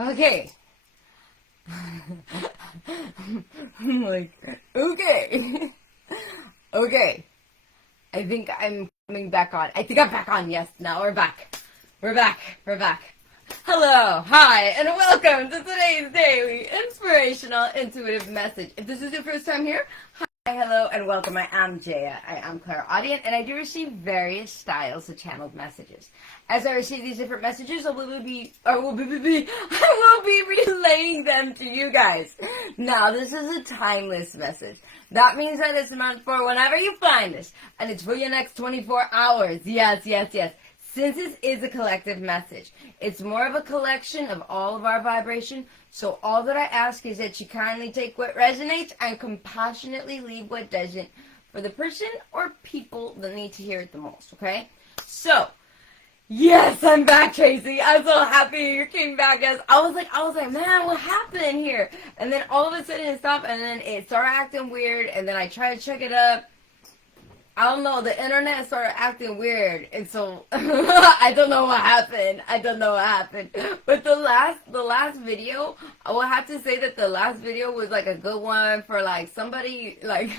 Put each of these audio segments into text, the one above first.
Okay. I'm like, okay. Okay. I think I'm coming back on. I think I'm back on. Yes, now we're back. We're back. We're back. Hello, hi, and welcome to today's daily inspirational intuitive message. If this is your first time here, hi, hello, and welcome. I am Jaya. I am clairaudient, and I do receive various styles of channeled messages. As I receive these different messages, I will be relaying them to you guys. Now, this is a timeless message. That means that it's meant for whenever you find this, and it's for your next 24 hours. Yes, yes, yes. Since this is a collective message, it's more of a collection of all of our vibration. So all that I ask is that you kindly take what resonates and compassionately leave what doesn't for the person or people that need to hear it the most, okay? So, yes, I'm back, Tracy. I'm so happy you came back. Yes, I was like, man, what happened here? And then all of a sudden it stopped, and then it started acting weird, and then I tried to check it up. I don't know, the internet started acting weird, and so I don't know what happened. But the last video, I will have to say that the last video was like a good one for like somebody like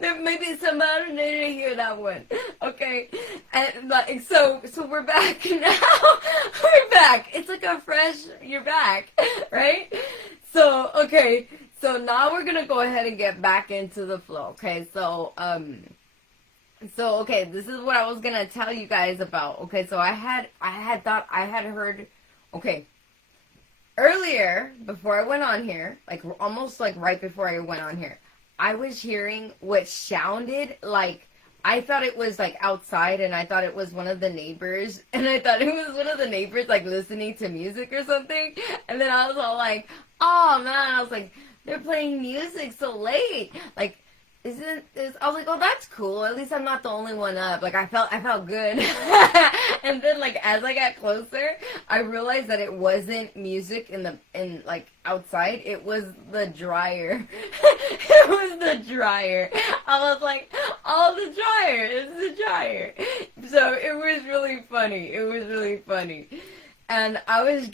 maybe somebody needed to hear that one. Okay. And like so we're back now. We're back. It's like a fresh you're back, right? So okay. So now we're gonna go ahead and get back into the flow. Okay, so, okay, this is what I was going to tell you guys about. Okay, so I had heard, okay, earlier, before I went on here, like, almost, like, right before I went on here, I was hearing what sounded like, I thought it was, like, outside, and I thought it was one of the neighbors, and I thought it was one of the neighbors, like, listening to music or something, and then I was all like, oh, man, I was like, they're playing music so late, like, I was like, oh, that's cool. At least I'm not the only one up. Like, I felt good. And then, like, as I got closer, I realized that it wasn't music in like, outside. It was the dryer. It was the dryer. I was like, oh, the dryer. It's the dryer. So, it was really funny. And I was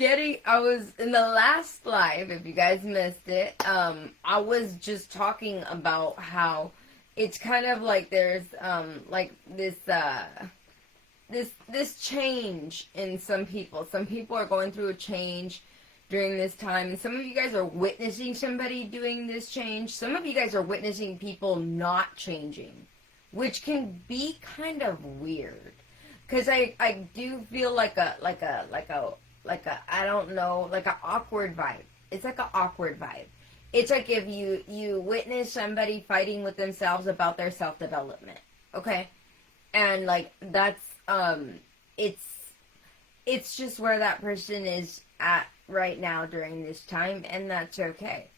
in the last live, if you guys missed it, I was just talking about how it's kind of like there's, like this change in some people. Some people are going through a change during this time, and some of you guys are witnessing somebody doing this change. Some of you guys are witnessing people not changing, which can be kind of weird. Cause I do feel like a I don't know, like an awkward vibe. It's like an awkward vibe. It's like if you witness somebody fighting with themselves about their self-development. Okay? And like that's it's just where that person is at right now during this time, and that's okay.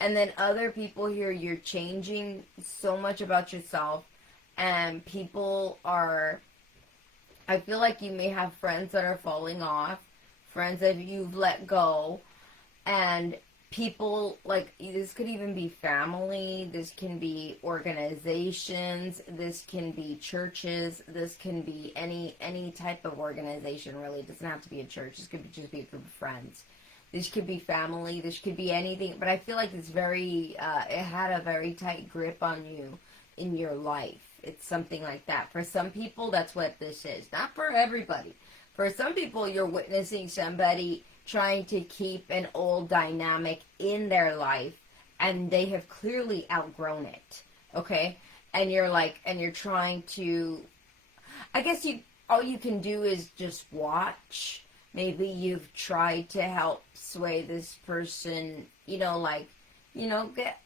And then other people here, you're changing so much about yourself, and people are, I feel like you may have friends that are falling off, friends that you've let go, and people, like, this could even be family, this can be organizations, this can be churches, this can be any type of organization, really. It doesn't have to be a church, this could just be a group of friends. This could be family, this could be anything, but I feel like it's very, it had a very tight grip on you in your life. It's something like that. For some people, that's what this is. Not for everybody. For some people, you're witnessing somebody trying to keep an old dynamic in their life, and they have clearly outgrown it. Okay? And you're like, and you're trying to, I guess all you can do is just watch. Maybe you've tried to help sway this person, get,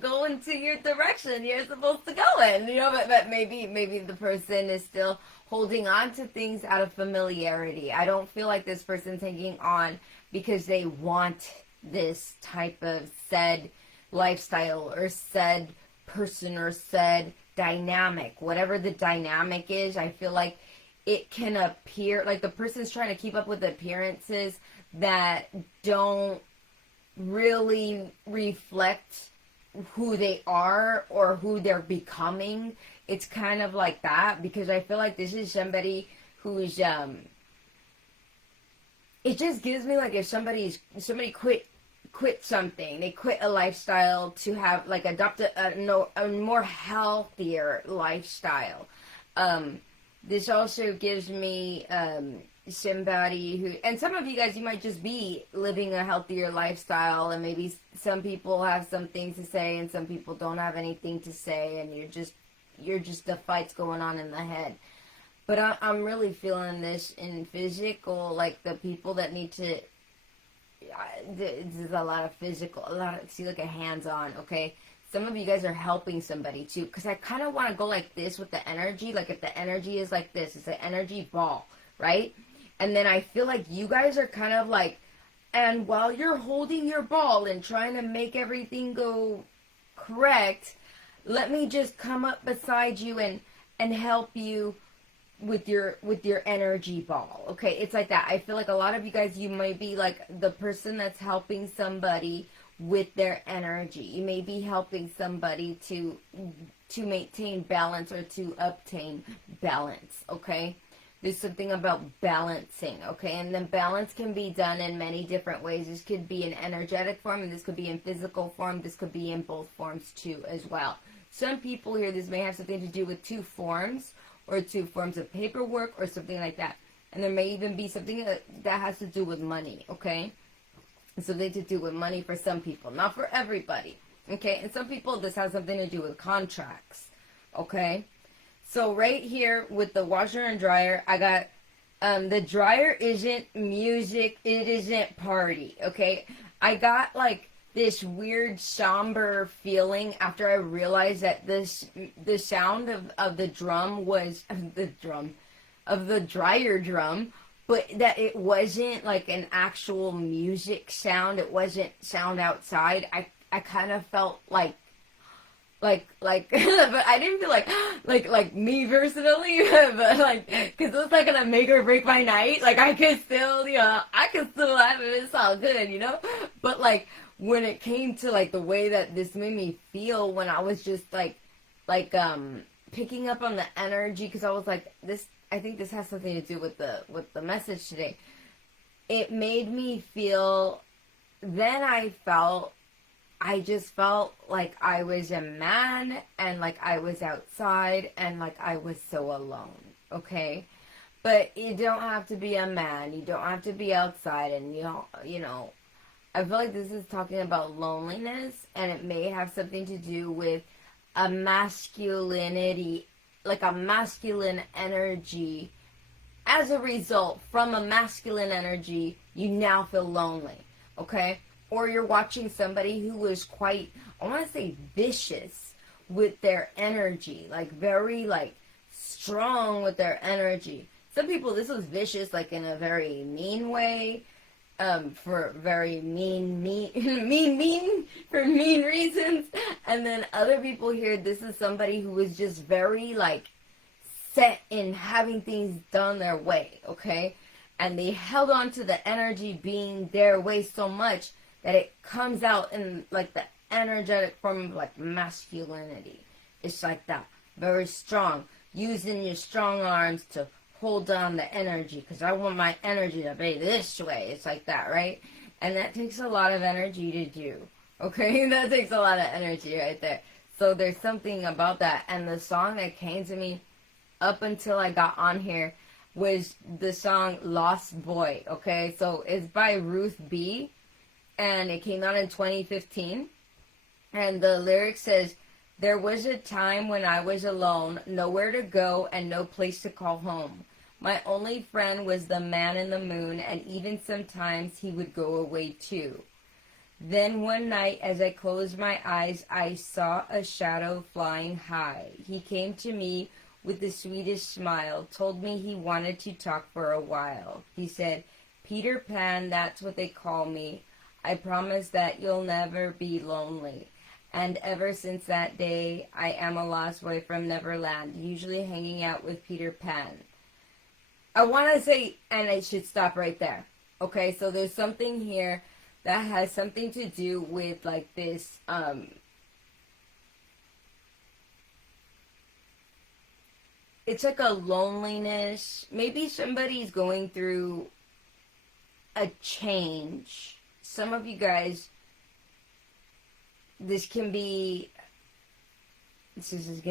go into your direction you're supposed to go in, but maybe the person is still holding on to things out of familiarity. I don't feel like this person's hanging on because they want this type of said lifestyle or said person or said dynamic. Whatever the dynamic is, I feel like it can appear like the person's trying to keep up with appearances that don't really reflect who they are or who they're becoming. It's kind of like that, because I feel like this is somebody who's it just gives me like if somebody quit something, they quit a lifestyle to have like adopt a more healthier lifestyle. um this also gives me somebody who, and some of you guys, you might just be living a healthier lifestyle, and maybe some people have some things to say and some people don't have anything to say, and you're just the fights going on in the head. But I'm really feeling this in physical, like the people that need to. There's a lot of physical, a lot of, see, like a hands-on, okay? Some of you guys are helping somebody too, because I kind of want to go like this with the energy. Like if the energy is like this, it's an energy ball, right? And then I feel like you guys are kind of like, and while you're holding your ball and trying to make everything go correct, let me just come up beside you and help you with your energy ball. Okay, it's like that. I feel like a lot of you guys, you might be like the person that's helping somebody with their energy. You may be helping somebody to maintain balance or to obtain balance. Okay, there's something about balancing. Okay, and then balance can be done in many different ways. This could be in energetic form, and this could be in physical form. This could be in both forms too as well. Some people here, this may have something to do with two forms, or two forms of paperwork, or something like that. And there may even be something that has to do with money, okay? Something to do with money for some people, not for everybody, okay? And some people, this has something to do with contracts, okay? So right here with the washer and dryer, I got, the dryer isn't music, it isn't party, okay? I got like this weird somber feeling after I realized that the sound of the drum was of the dryer drum, but that it wasn't like an actual music sound. It wasn't sound outside. I kind of felt like but I didn't feel like me personally, but like, because it's not gonna make or break my night. Like I could still, I could still have it. It's all good, but like, when it came to like the way that this made me feel, when I was just like picking up on the energy, because I was like, I think this has something to do with the message today. It made me feel, then I just felt like I was a man, and like I was outside, and like I was so alone, okay? But you don't have to be a man, you don't have to be outside, and I feel like this is talking about loneliness, and it may have something to do with a masculinity, like a masculine energy. As a result, from a masculine energy, you now feel lonely, okay? Or you're watching somebody who is quite, I want to say, vicious with their energy, like very like strong with their energy. Some people, this was vicious like in a very mean way. For very mean for mean reasons. And then other people here, this is somebody who was just very like set in having things done their way, okay? And they held on to the energy being their way so much that it comes out in like the energetic form of like masculinity. It's like that, very strong, using your strong arms to hold on the energy, because I want my energy to be this way. It's like that, right? And that takes a lot of energy to do, okay? That takes a lot of energy right there. So there's something about that. And the song that came to me up until I got on here was the song Lost Boy, okay? So it's by Ruth B, and it came out in 2015. And the lyric says, "There was a time when I was alone, nowhere to go and no place to call home. My only friend was the man in the moon, and even sometimes he would go away too. Then one night, as I closed my eyes, I saw a shadow flying high. He came to me with the sweetest smile, told me he wanted to talk for a while. He said, 'Peter Pan, that's what they call me. I promise that you'll never be lonely.' And ever since that day, I am a lost boy from Neverland, usually hanging out with Peter Pan." I want to say, and I should stop right there. Okay, so there's something here that has something to do with like this, it's like a loneliness. Maybe somebody's going through a change. Some of you guys, this is going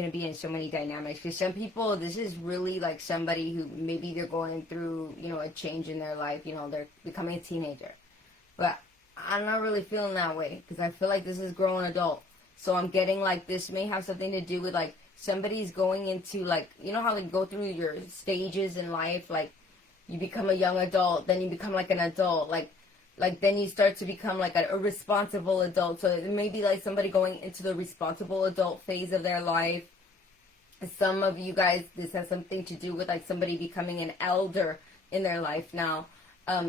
to be in so many dynamics. For some people, this is really like somebody who maybe they're going through, a change in their life. They're becoming a teenager. But I'm not really feeling that way because I feel like this is grown adult. So I'm getting like this may have something to do with like somebody's going into like, how they go through your stages in life. Like you become a young adult, then you become like an adult. Like then you start to become like a responsible adult. So it may be like somebody going into the responsible adult phase of their life. Some of you guys, this has something to do with like somebody becoming an elder in their life now.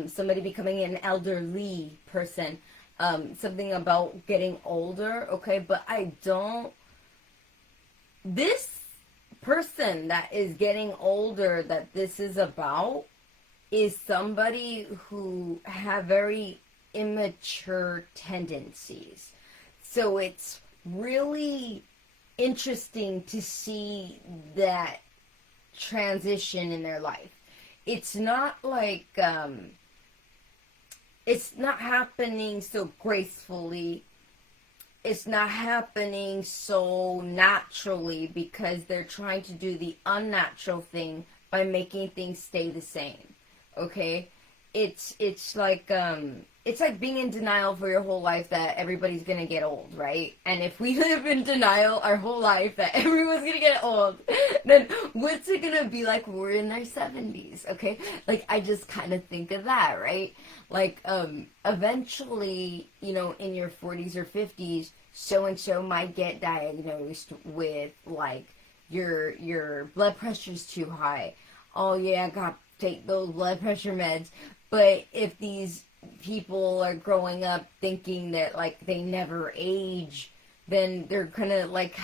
Somebody becoming an elderly person. Something about getting older, okay? But this person that is getting older that this is about is somebody who have very immature tendencies. So it's really interesting to see that transition in their life. It's not like, it's not happening so gracefully. It's not happening so naturally because they're trying to do the unnatural thing by making things stay the same. Okay, it's like being in denial for your whole life that everybody's gonna get old, right? And if we live in denial our whole life that everyone's gonna get old, then what's it gonna be like when we're in our 70s? Okay, like I just kind of think of that, right? Like eventually, in your 40s or 50s, so and so might get diagnosed with like your blood pressure's too high. Oh yeah, I got take those blood pressure meds. But if these people are growing up thinking that like they never age, then they're gonna like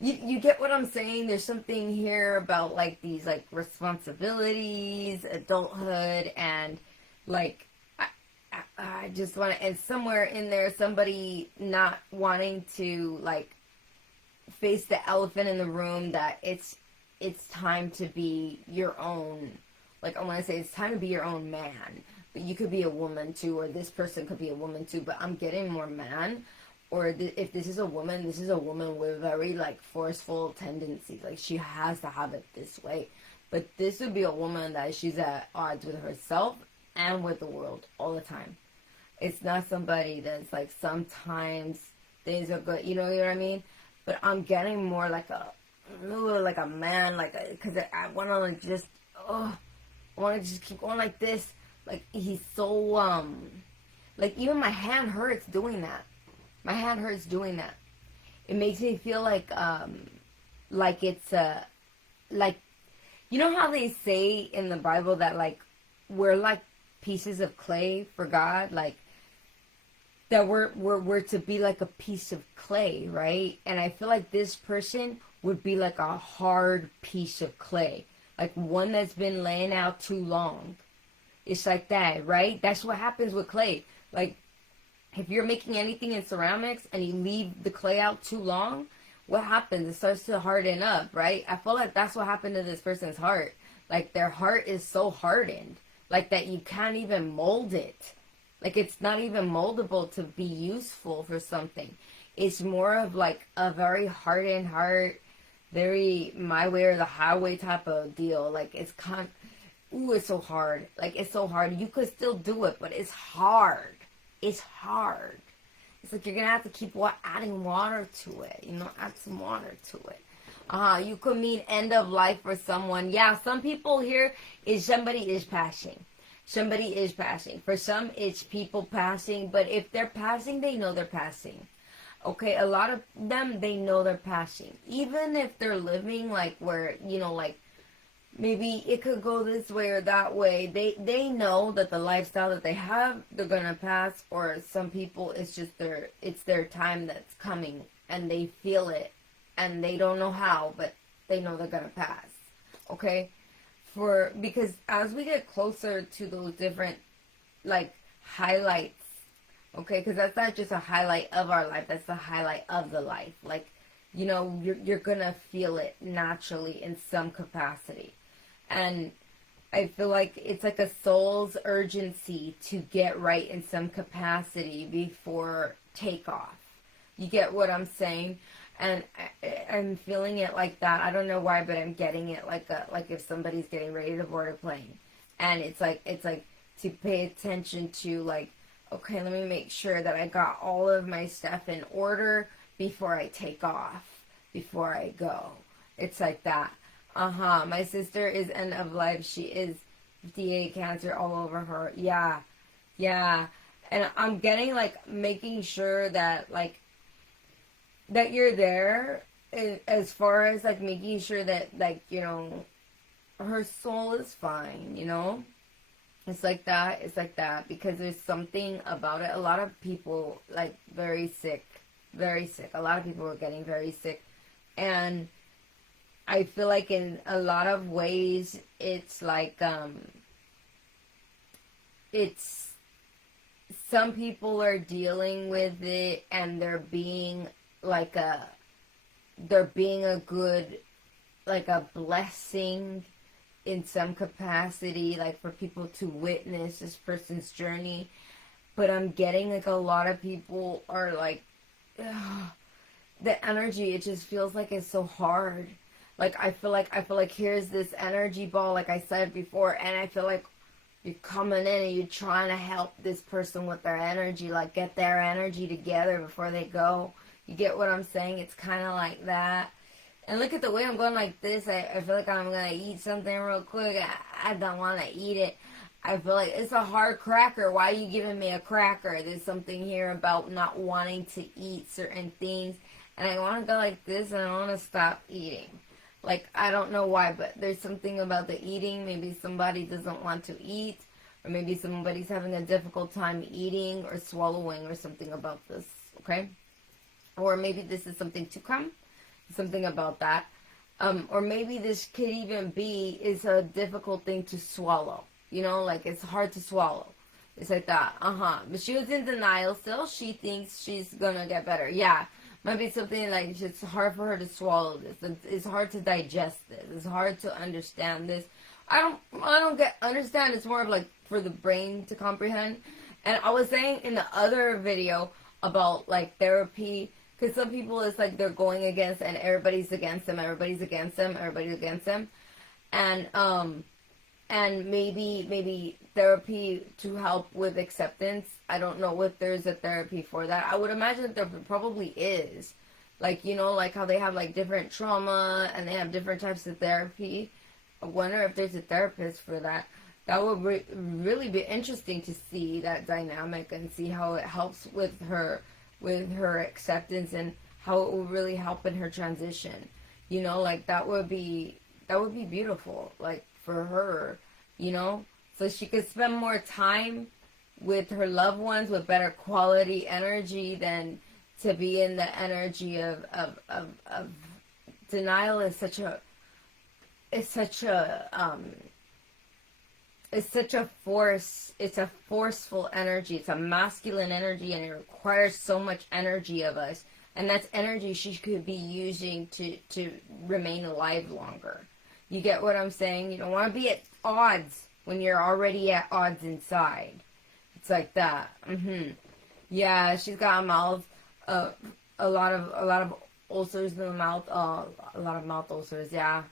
you get what I'm saying? There's something here about like these like responsibilities, adulthood, and like I just want to, and somewhere in there somebody not wanting to like face the elephant in the room that it's time to be your own. Like, I want to say it's time to be your own man. But you could be a woman, too, or this person could be a woman, too. But I'm getting more man. Or if this is a woman with very, like, forceful tendencies. Like, she has to have it this way. But this would be a woman that she's at odds with herself and with the world all the time. It's not somebody that's, like, sometimes things are good. You know what I mean? But I'm getting more like a man. Because I want to, like, just... I want to just keep going like this. Like, he's so, like, even my hand hurts doing that. My hand hurts doing that. It makes me feel like it's, like, you know how they say in the Bible that, like, we're like pieces of clay for God? Like, that we're to be like a piece of clay, right? And I feel like this person would be like a hard piece of clay. Like one that's been laying out too long. It's like that, right? That's what happens with clay. Like, if you're making anything in ceramics and you leave the clay out too long, what happens? It starts to harden up, right? I feel like that's what happened to this person's heart. Like, their heart is so hardened. Like, that you can't even mold it. Like, it's not even moldable to be useful for something. It's more of, like, a very hardened heart. Very my way or the highway type of deal. Like, it's it's so hard. Like, it's so hard. You could still do it, but it's hard. It's hard. It's like you're going to have to keep adding water to it. Add some water to it. You could mean end of life for someone. Yeah, some people here somebody is passing. Somebody is passing. For some, it's people passing. But if they're passing, they know they're passing. Okay, a lot of them, they know they're passing. Even if they're living, like, where, like, maybe it could go this way or that way. They know that the lifestyle that they have, they're going to pass. Or some people, it's their time that's coming. And they feel it. And they don't know how, but they know they're going to pass. Okay? Because as we get closer to those different, like, highlights, okay, because that's not just a highlight of our life. That's the highlight of the life. Like, you're going to feel it naturally in some capacity. And I feel like it's like a soul's urgency to get right in some capacity before takeoff. You get what I'm saying? And I'm feeling it like that. I don't know why, but I'm getting it like if somebody's getting ready to board a plane, and it's like to pay attention to, like, okay, let me make sure that I got all of my stuff in order before I take off, before I go. It's like that. My sister is end of life. She is 58, cancer all over her. Yeah. And I'm getting, like, making sure that, like, that you're there, as far as, like, making sure that, like, you know, her soul is fine, you know? It's like that, because there's something about it. A lot of people, like, very sick. A lot of people are getting very sick. And I feel like in a lot of ways, it's like, it's, some people are dealing with it and they're being a good, like, a blessing in some capacity, like, for people to witness this person's journey. But I'm getting, like, a lot of people are like, ugh, the energy, it just feels like it's so hard. Like, I feel like here's this energy ball, like I said before, and I feel like you're coming in and you're trying to help this person with their energy, like, get their energy together before they go. You get what I'm saying? It's kind of like that. And look at the way I'm going like this. I feel like I'm going to eat something real quick. I don't want to eat it. I feel like it's a hard cracker. Why are you giving me a cracker? There's something here about not wanting to eat certain things. And I want to go like this, and I want to stop eating. Like, I don't know why, but there's something about the eating. Maybe somebody doesn't want to eat, or maybe somebody's having a difficult time eating or swallowing or something about this, okay? Or maybe this is something to come, something about that. Or maybe this could even be, is a difficult thing to swallow. You know, like, it's hard to swallow. It's like that. But she was in denial still. She thinks she's gonna get better. Yeah. Might be something like it's hard for her to swallow this. It's hard to digest this. It's hard to understand this. I don't understand. It's more of like for the brain to comprehend. And I was saying in the other video about, like, therapy, because some people, it's like they're going against, and everybody's against them. And maybe therapy to help with acceptance. I don't know if there's a therapy for that. I would imagine that there probably is. Like, you know, like how they have, like, different trauma and they have different types of therapy. I wonder if there's a therapist for that. That would really be interesting to see that dynamic and see how it helps with her acceptance, and how it will really help in her transition. You know, like, that would be beautiful, like, for her, you know, so she could spend more time with her loved ones with better quality energy than to be in the energy of denial. Is such a force. It's a forceful energy. It's a masculine energy, and it requires so much energy of us. And that's energy she could be using to remain alive longer. You get what I'm saying? You don't want to be at odds when you're already at odds inside. It's like that. Yeah, she's got a mouth, a lot of ulcers in the mouth. A lot of mouth ulcers. Yeah.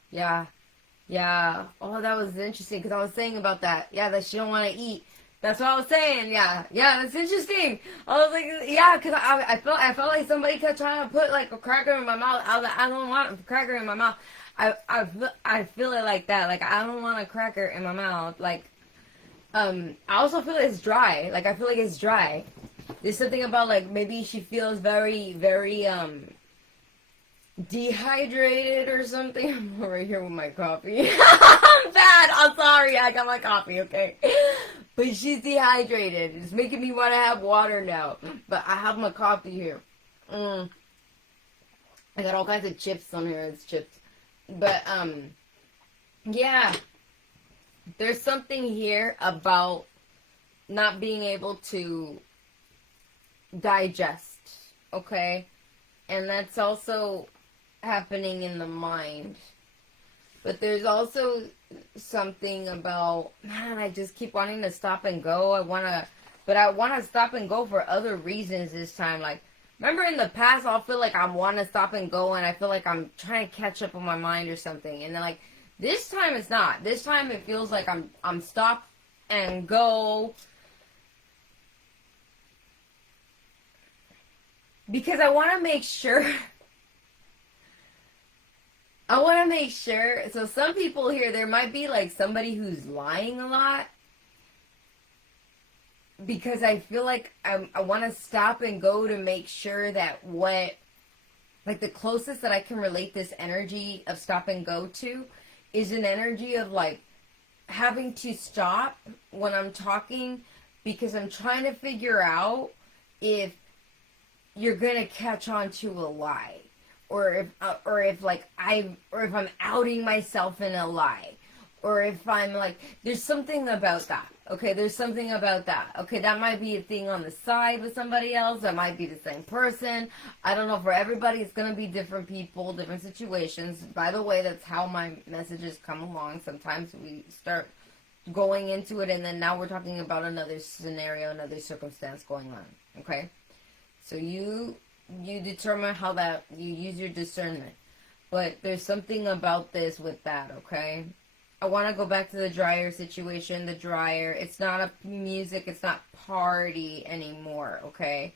Oh, that was interesting, because I was saying about that. Yeah, that she don't want to eat. That's what I was saying. Yeah, that's interesting. I was like, yeah, because I felt like somebody kept trying to put, like, a cracker in my mouth. I was like, I don't want a cracker in my mouth. I feel it like that. Like, I don't want a cracker in my mouth. Like, I also feel it's dry. Like, I feel like it's dry. There's something about, like, maybe she feels very, very, dehydrated or something. I'm over here with my coffee. I'm bad. I'm sorry. I got my coffee, okay? But she's dehydrated. It's making me want to have water now. But I have my coffee here. I got all kinds of chips on here. It's chips. But, yeah. There's something here about not being able to digest, okay? And that's also happening in the mind. But there's also something about, man, I just keep wanting to stop and go. But I want to stop and go for other reasons this time. Like, remember in the past, I'll feel like I want to stop and go, and I feel like I'm trying to catch up on my mind or something. And then, like, this time it's not. This time it feels like I'm stop and go. Because I want to make sure. I want to make sure. So some people here, there might be like somebody who's lying a lot. Because I feel like I want to stop and go to make sure that like the closest that I can relate this energy of stop and go to is an energy of like having to stop when I'm talking because I'm trying to figure out if you're gonna catch on to a lie, or if I'm outing myself in a lie, or if I'm like, there's something about that. Okay, there's something about that. Okay, that might be a thing on the side with somebody else. That might be the same person. I don't know. For everybody, it's going to be different people, different situations. By the way, that's how my messages come along. Sometimes we start going into it, and then now we're talking about another scenario, another circumstance going on. Okay? So you determine how that, you use your discernment. But there's something about this with that, okay? I want to go back to the dryer situation. The dryer, it's not a music, it's not party anymore, okay?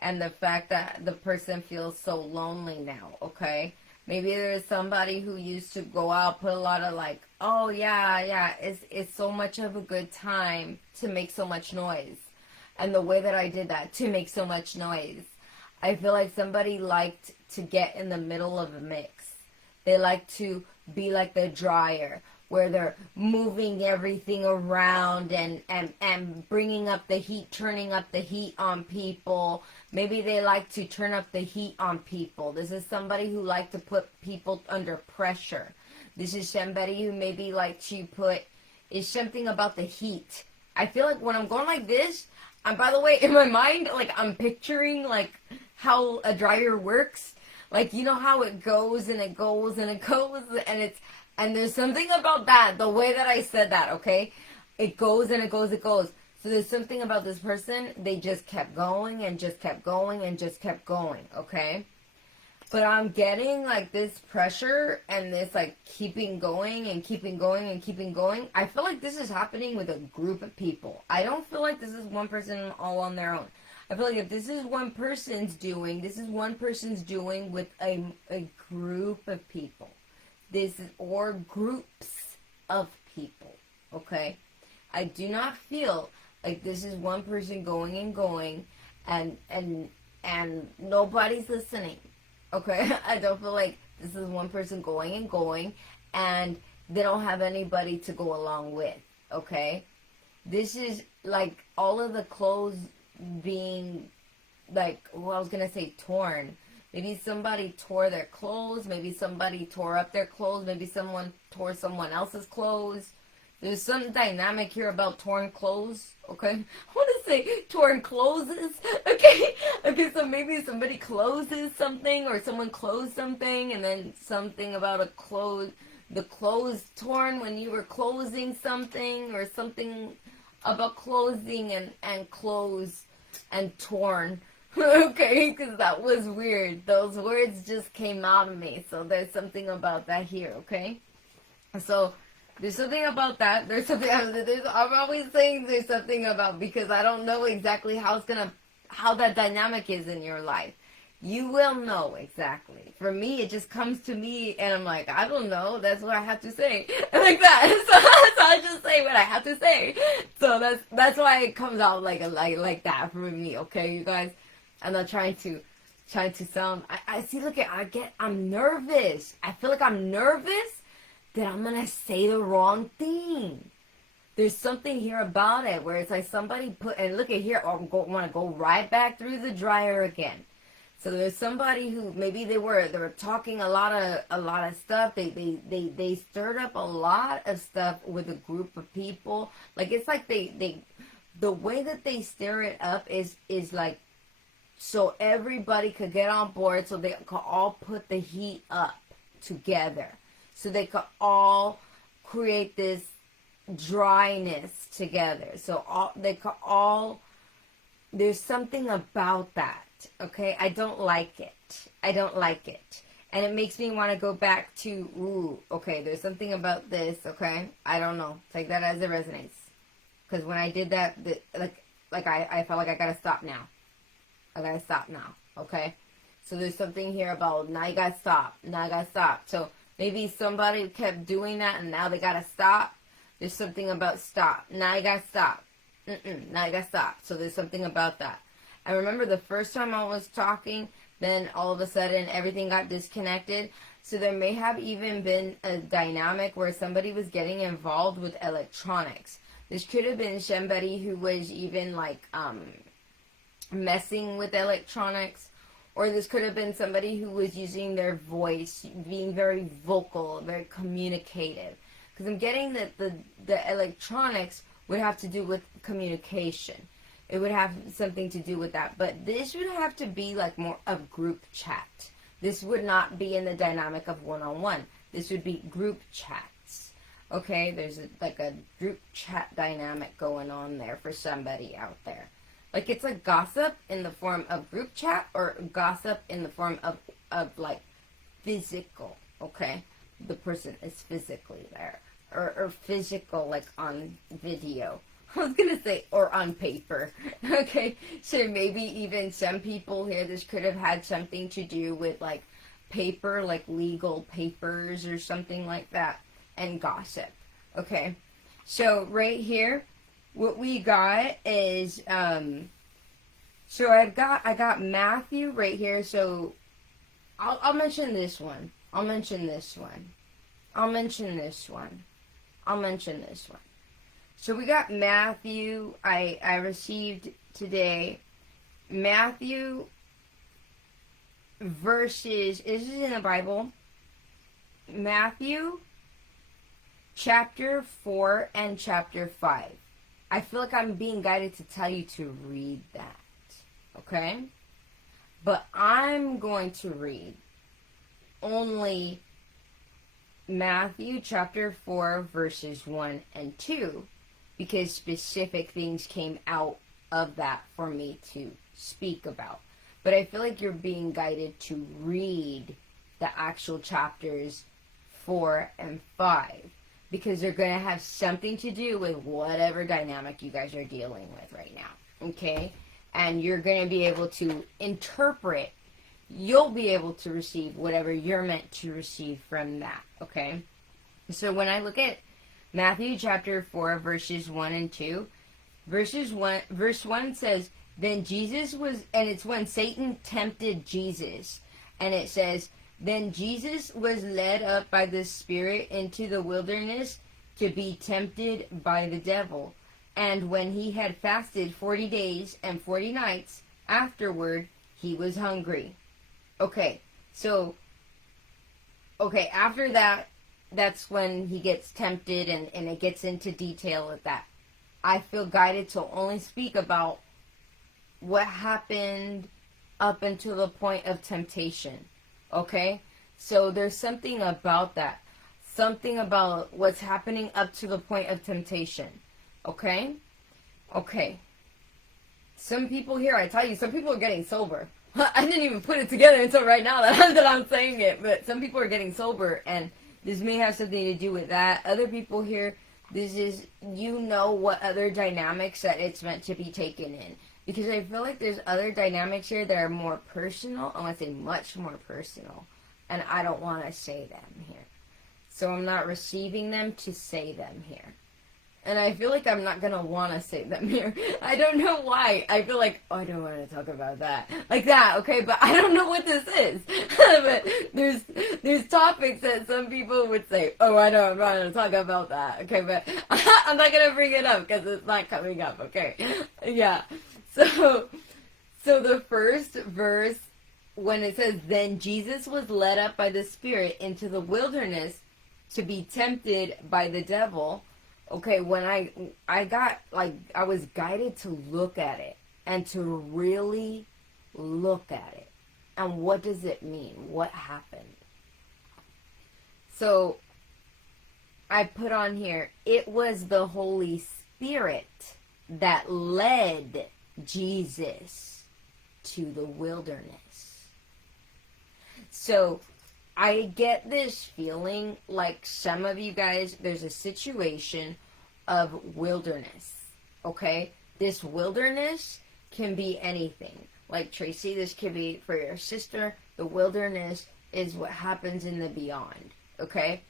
And the fact that the person feels so lonely now, okay? Maybe there's somebody who used to go out, put a lot of like, oh yeah, it's so much of a good time to make so much noise. And the way that I did that, to make so much noise, I feel like somebody liked to get in the middle of a mix. They like to be like the dryer, where they're moving everything around and bringing up the heat, turning up the heat on people. Maybe they like to turn up the heat on people. This is somebody who likes to put people under pressure. This is somebody who maybe like to put, is something about the heat. I feel like when I'm going like this, by the way, in my mind, like I'm picturing like how a dryer works. Like, you know how it goes and it goes and it goes and there's something about that, the way that I said that, okay? It goes and it goes, it goes. So there's something about this person, they just kept going and just kept going and just kept going, okay? But I'm getting like this pressure and this like keeping going and keeping going and keeping going. I feel like this is happening with a group of people. I don't feel like this is one person all on their own. I feel like if this is one person's doing, this is one person's doing with a group of people. This is, or groups of people, okay? I do not feel like this is one person going and going and nobody's listening, okay? I don't feel like this is one person going and going and they don't have anybody to go along with, okay? This is like all of the clothes being like, well, I was going to say torn. Maybe somebody tore their clothes. Maybe somebody tore up their clothes. Maybe someone tore someone else's clothes. There's some dynamic here about torn clothes, okay? I want to say torn clothes, okay? Okay, so maybe somebody closes something or someone closed something and then something about the clothes torn when you were closing something, or something about closing and clothes and torn. Okay, because that was weird. Those words just came out of me. So there's something about that here, okay? So there's something about that. I'm always saying there's something about, because I don't know exactly how that dynamic is in your life. You will know exactly. For me, it just comes to me and I'm like, I don't know. That's what I have to say. Like that. So I just say what I have to say. So that's why it comes out like that for me, okay, you guys? I'm not trying to sound, I'm nervous. I feel like I'm nervous that I'm going to say the wrong thing. There's something here about it where it's like somebody and look at here, I want to go right back through the dryer again. So there's somebody who maybe they were talking a lot of stuff. They stirred up a lot of stuff with a group of people. Like it's like the way that they stir it up is like, so everybody could get on board, so they could all put the heat up together. so they could all create this dryness together. So they could all, there's something about that, okay? I don't like it. I don't like it. And it makes me want to go back to, ooh, okay, there's something about this, okay? I don't know. Take that as it resonates. Because when I did that, I felt like I gotta stop now. I gotta stop now, okay? So there's something here about, now you gotta stop. Now I gotta stop. So maybe somebody kept doing that and now they gotta stop. There's something about stop. Now you gotta stop. Now you gotta stop. So there's something about that. I remember the first time I was talking, then all of a sudden everything got disconnected. So there may have even been a dynamic where somebody was getting involved with electronics. This could have been somebody who was even like messing with electronics. Or this could have been somebody who was using their voice, being very vocal, very communicative. Because I'm getting that the electronics would have to do with communication. It would have something to do with that. But this would have to be like more of group chat. This would not be in the dynamic of one-on-one. This would be group chats. Okay, there's like a group chat dynamic going on there for somebody out there. Like it's like gossip in the form of group chat or gossip in the form of like physical, okay? The person is physically there. Or physical, like on video. I was going to say, or on paper. Okay, so maybe even some people here, this could have had something to do with like paper, like legal papers or something like that. And gossip, okay? So right here, what we got is, so I got Matthew right here. So I'll mention this one. I'll mention this one. I'll mention this one. I'll mention this one. So we got Matthew. I received today Matthew verses. This is in the Bible. Matthew chapter 4 and chapter 5. I feel like I'm being guided to tell you to read that. Okay? But I'm going to read only Matthew chapter 4 verses 1 and 2 because specific things came out of that for me to speak about. But I feel like you're being guided to read the actual chapters 4 and 5 because they're going to have something to do with whatever dynamic you guys are dealing with right now. Okay? And you're going to be able to interpret. You'll be able to receive whatever you're meant to receive from that, okay? So when I look at Matthew chapter 4, verses 1 and 2, verse 1 says, then Jesus was, and it's when Satan tempted Jesus, and it says, then Jesus was led up by the Spirit into the wilderness to be tempted by the devil. And when he had fasted 40 days and 40 nights, afterward he was hungry. Okay, so, after that, that's when he gets tempted and it gets into detail with that. I feel guided to only speak about what happened up until the point of temptation. Okay? So there's something about that. Something about what's happening up to the point of temptation. Okay? Okay. Some people here, I tell you, some people are getting sober. I didn't even put it together until right now that I'm saying it, but some people are getting sober, and this may have something to do with that. Other people here, this is, you know what other dynamics that it's meant to be taken in. Because I feel like there's other dynamics here that are more personal. I want to say much more personal. And I don't want to say them here. So I'm not receiving them to say them here. And I feel like I'm not going to want to say them here. I don't know why. I feel like, oh, I don't want to talk about that. Like that, okay? But I don't know what this is. But there's topics that some people would say, oh, I don't want to talk about that. Okay, but I'm not going to bring it up because it's not coming up, okay? Yeah. So the first verse, when it says, then Jesus was led up by the Spirit into the wilderness to be tempted by the devil. Okay, when I got, like, I was guided to look at it and to really look at it. And what does it mean? What happened? So I put on here, it was the Holy Spirit that led Jesus to the wilderness. So I get this feeling like some of you guys, there's a situation of wilderness, okay? This wilderness can be anything. Like Tracy, this could be for your sister. The wilderness is what happens in the beyond, okay?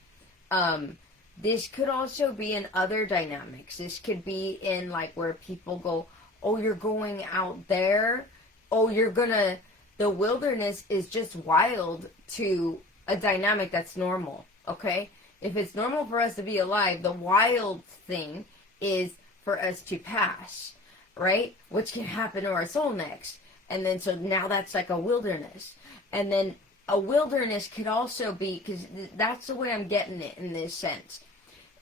This could also be in other dynamics. This could be in like where people go, oh, you're going out there. Oh, the wilderness is just wild to a dynamic that's normal, okay? If it's normal for us to be alive, the wild thing is for us to pass, right? Which can happen to our soul next. And then so now that's like a wilderness. And then a wilderness could also be, because that's the way I'm getting it in this sense.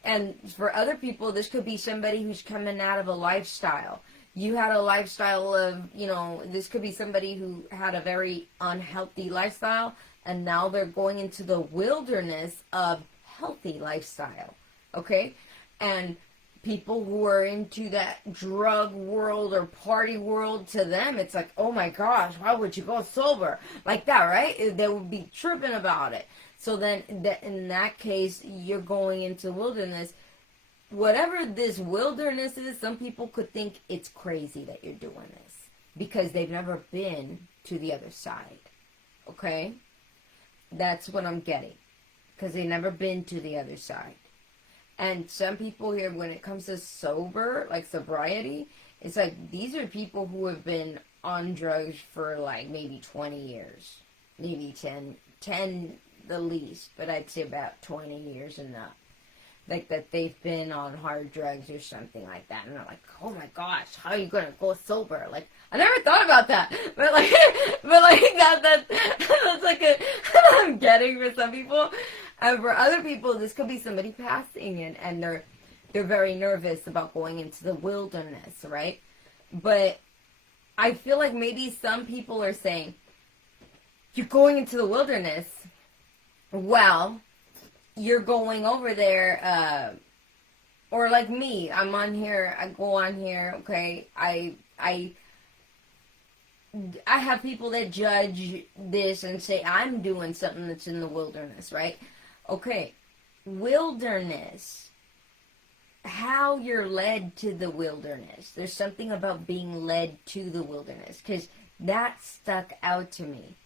And for other people, this could be somebody who's coming out of a lifestyle. You had a lifestyle of, this could be somebody who had a very unhealthy lifestyle, and now they're going into the wilderness of healthy lifestyle, okay? And people who are into that drug world or party world, to them, it's like, oh my gosh, why would you go sober? Like that, right? They would be tripping about it. So then, in that case, you're going into wilderness. Whatever this wilderness is, some people could think it's crazy that you're doing this because they've never been to the other side. Okay? That's what I'm getting. Because they've never been to the other side. And some people here, when it comes to sober, like sobriety, it's like these are people who have been on drugs for like maybe 20 years. Maybe 10 the least, but I'd say about 20 years and up. Like that they've been on hard drugs or something like that. And they're like, oh my gosh, how are you going to go sober? Like, I never thought about that. But that's like I'm getting for some people. And for other people, this could be somebody passing and they're very nervous about going into the wilderness, right? But I feel like maybe some people are saying, you're going into the wilderness. Well, you're going over there, or like me, I'm on here, I go on here, okay, I have people that judge this and say I'm doing something that's in the wilderness, right? Okay, wilderness, how you're led to the wilderness. There's something about being led to the wilderness, because that stuck out to me,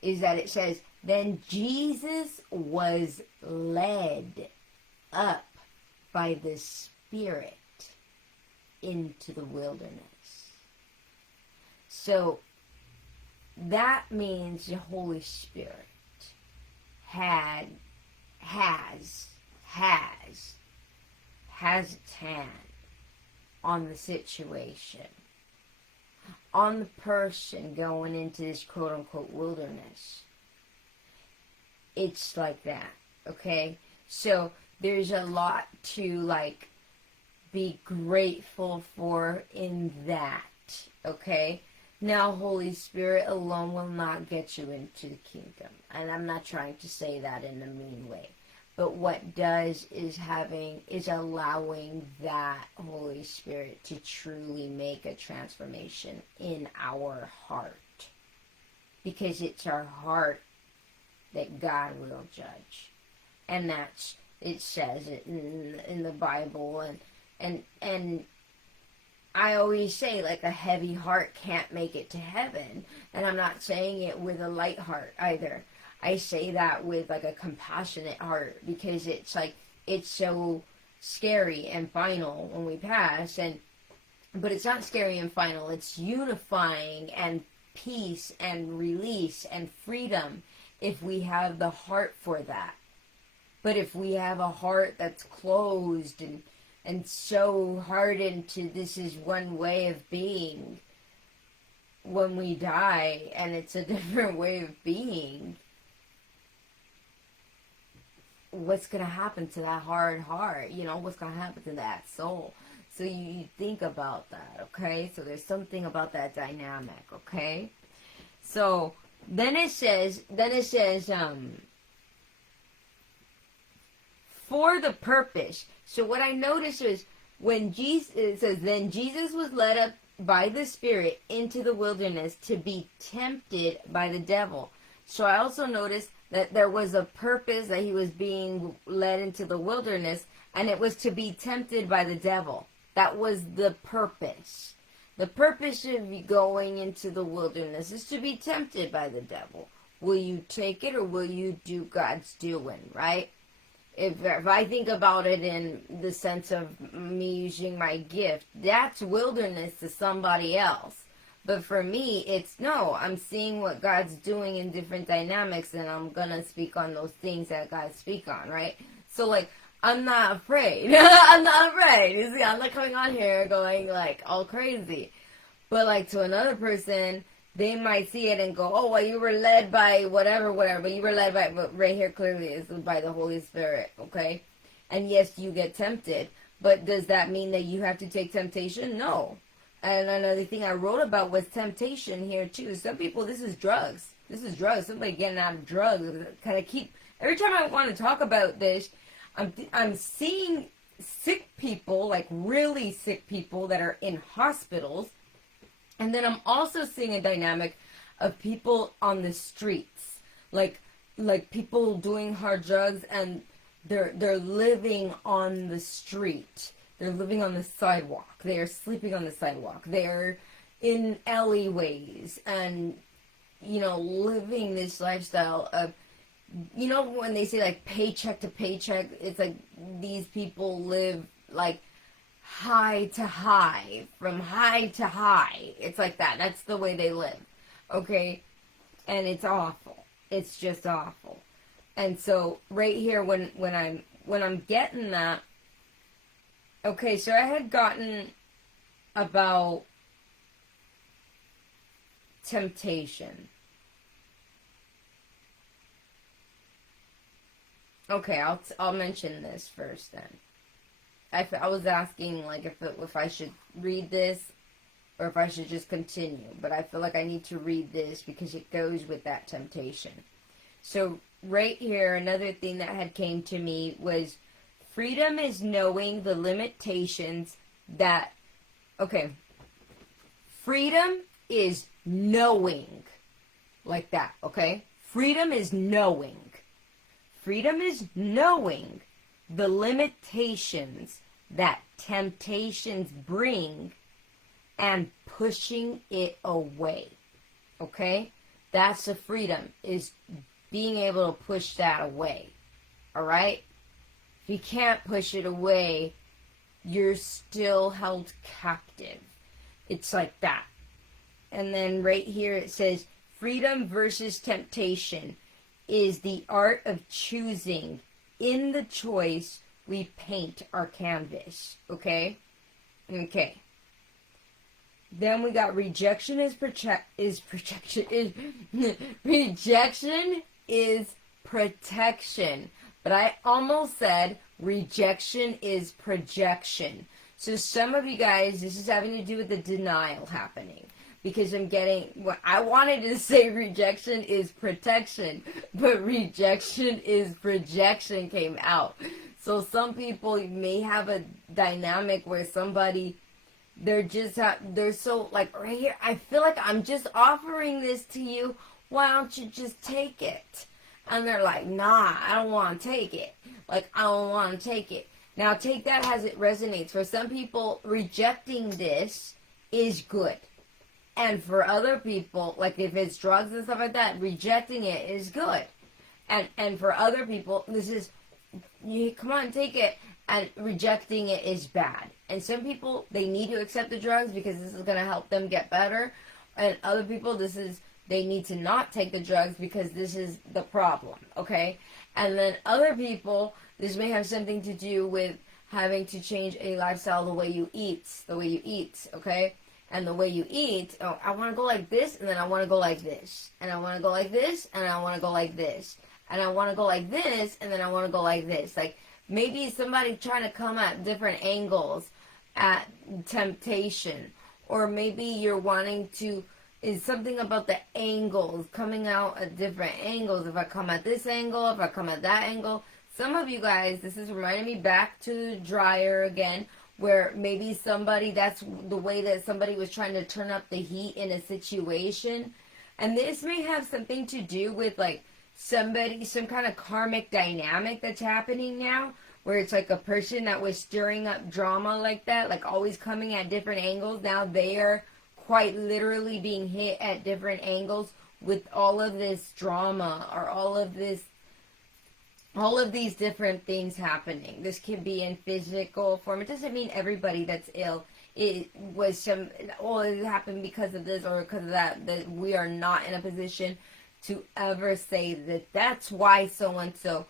is that it says, then Jesus was led up by the Spirit into the wilderness. So that means the Holy Spirit has its hand on the situation, on the person going into this quote-unquote wilderness. It's like that, okay? So there's a lot to, like, be grateful for in that, okay? Now, Holy Spirit alone will not get you into the kingdom. And I'm not trying to say that in a mean way. But what does is allowing that Holy Spirit to truly make a transformation in our heart. Because it's our heart that God will judge. And it says it in the Bible. And I always say, like, a heavy heart can't make it to heaven. And I'm not saying it with a light heart either. I say that with, like, a compassionate heart, because it's like, it's so scary and final when we pass, but it's not scary and final. It's unifying and peace and release and freedom if we have the heart for that. But if we have a heart that's closed and so hardened to this is one way of being, when we die and it's a different way of being, what's going to happen to that hard heart? What's going to happen to that soul? So you think about that, okay? So there's something about that dynamic, okay? So then it says, for the purpose. So what I noticed was when Jesus, it says, then Jesus was led up by the Spirit into the wilderness to be tempted by the devil. So I also noticed that there was a purpose that he was being led into the wilderness, and it was to be tempted by the devil. That was the purpose. The purpose of you going into the wilderness is to be tempted by the devil. Will you take it or will you do God's doing, right? If I think about it in the sense of me using my gift, that's wilderness to somebody else. But for me, it's no, I'm seeing what God's doing in different dynamics, and I'm going to speak on those things that God speak on, right? So, like, I'm not afraid. I'm not afraid. You see, I'm not coming on here going, like, all crazy. But, like, to another person, they might see it and go, oh, well, you were led by whatever, but you were led by, but right here clearly is by the Holy Spirit, okay? And yes, you get tempted, but does that mean that you have to take temptation? No. And another thing I wrote about was temptation here too. Some people, this is drugs. This is drugs. Somebody getting out of drugs. Kind of keep, every time I want to talk about this, I'm seeing sick people, like really sick people that are in hospitals. And then I'm also seeing a dynamic of people on the streets, like people doing hard drugs, and they're living on the street. They're living on the sidewalk. They are sleeping on the sidewalk. They're in alleyways and, you know, living this lifestyle of, you know, when they say like paycheck to paycheck, it's like these people live like high to high, from high to high. It's like that. That's the way they live. Okay? And it's awful. It's just awful. And so right here when I'm getting that, okay, so I had gotten about temptation. Okay, I'll mention this first then. I was asking like if I should read this or if I should just continue, but I feel like I need to read this because it goes with that temptation. So right here, another thing that had came to me was freedom is knowing the limitations that, okay, freedom is knowing, like that, okay? Freedom is knowing. Freedom is knowing the limitations that temptations bring and pushing it away, okay? That's the freedom, is being able to push that away, all right? If you can't push it away, you're still held captive. It's like that. And then right here it says, freedom versus temptation is the art of choosing. In the choice, we paint our canvas. Okay? Okay. Then we got rejection rejection is protection. But I almost said rejection is projection. So some of you guys, this is having to do with the denial happening. Because I'm getting, I wanted to say rejection is protection, but rejection is projection came out. So some people may have a dynamic where somebody, they're so like right here, I feel like I'm just offering this to you. Why don't you just take it? And they're like, nah, I don't want to take it. Like, I don't want to take it. Now, take that as it resonates. For some people, rejecting this is good. And for other people, like if it's drugs and stuff like that, rejecting it is good. And for other people, this is, come on, take it. And rejecting it is bad. And some people, they need to accept the drugs because this is going to help them get better. And other people, they need to not take the drugs because this is the problem, okay? And then other people, this may have something to do with having to change a lifestyle, the way you eat, okay? And the way you eat, oh, I want to go like this, and then I want to go like this. And I want to go like this, and I want to go like this. And I want to go like this, and then I want to go like this. Like, maybe somebody trying to come at different angles at temptation. Or maybe you're wanting to, is something about the angles, coming out at different angles. If I come at this angle, if I come at that angle. Some of you guys, this is reminding me back to the dryer again, where maybe somebody, that's the way that somebody was trying to turn up the heat in a situation. And this may have something to do with like somebody, some kind of karmic dynamic that's happening now, where it's like a person that was stirring up drama like that, like always coming at different angles. Now they are quite literally being hit at different angles with all of this drama or all of these different things happening. This can be in physical form. It doesn't mean everybody that's ill, it happened because of this or because of that. That we are not in a position to ever say that that's why so and so.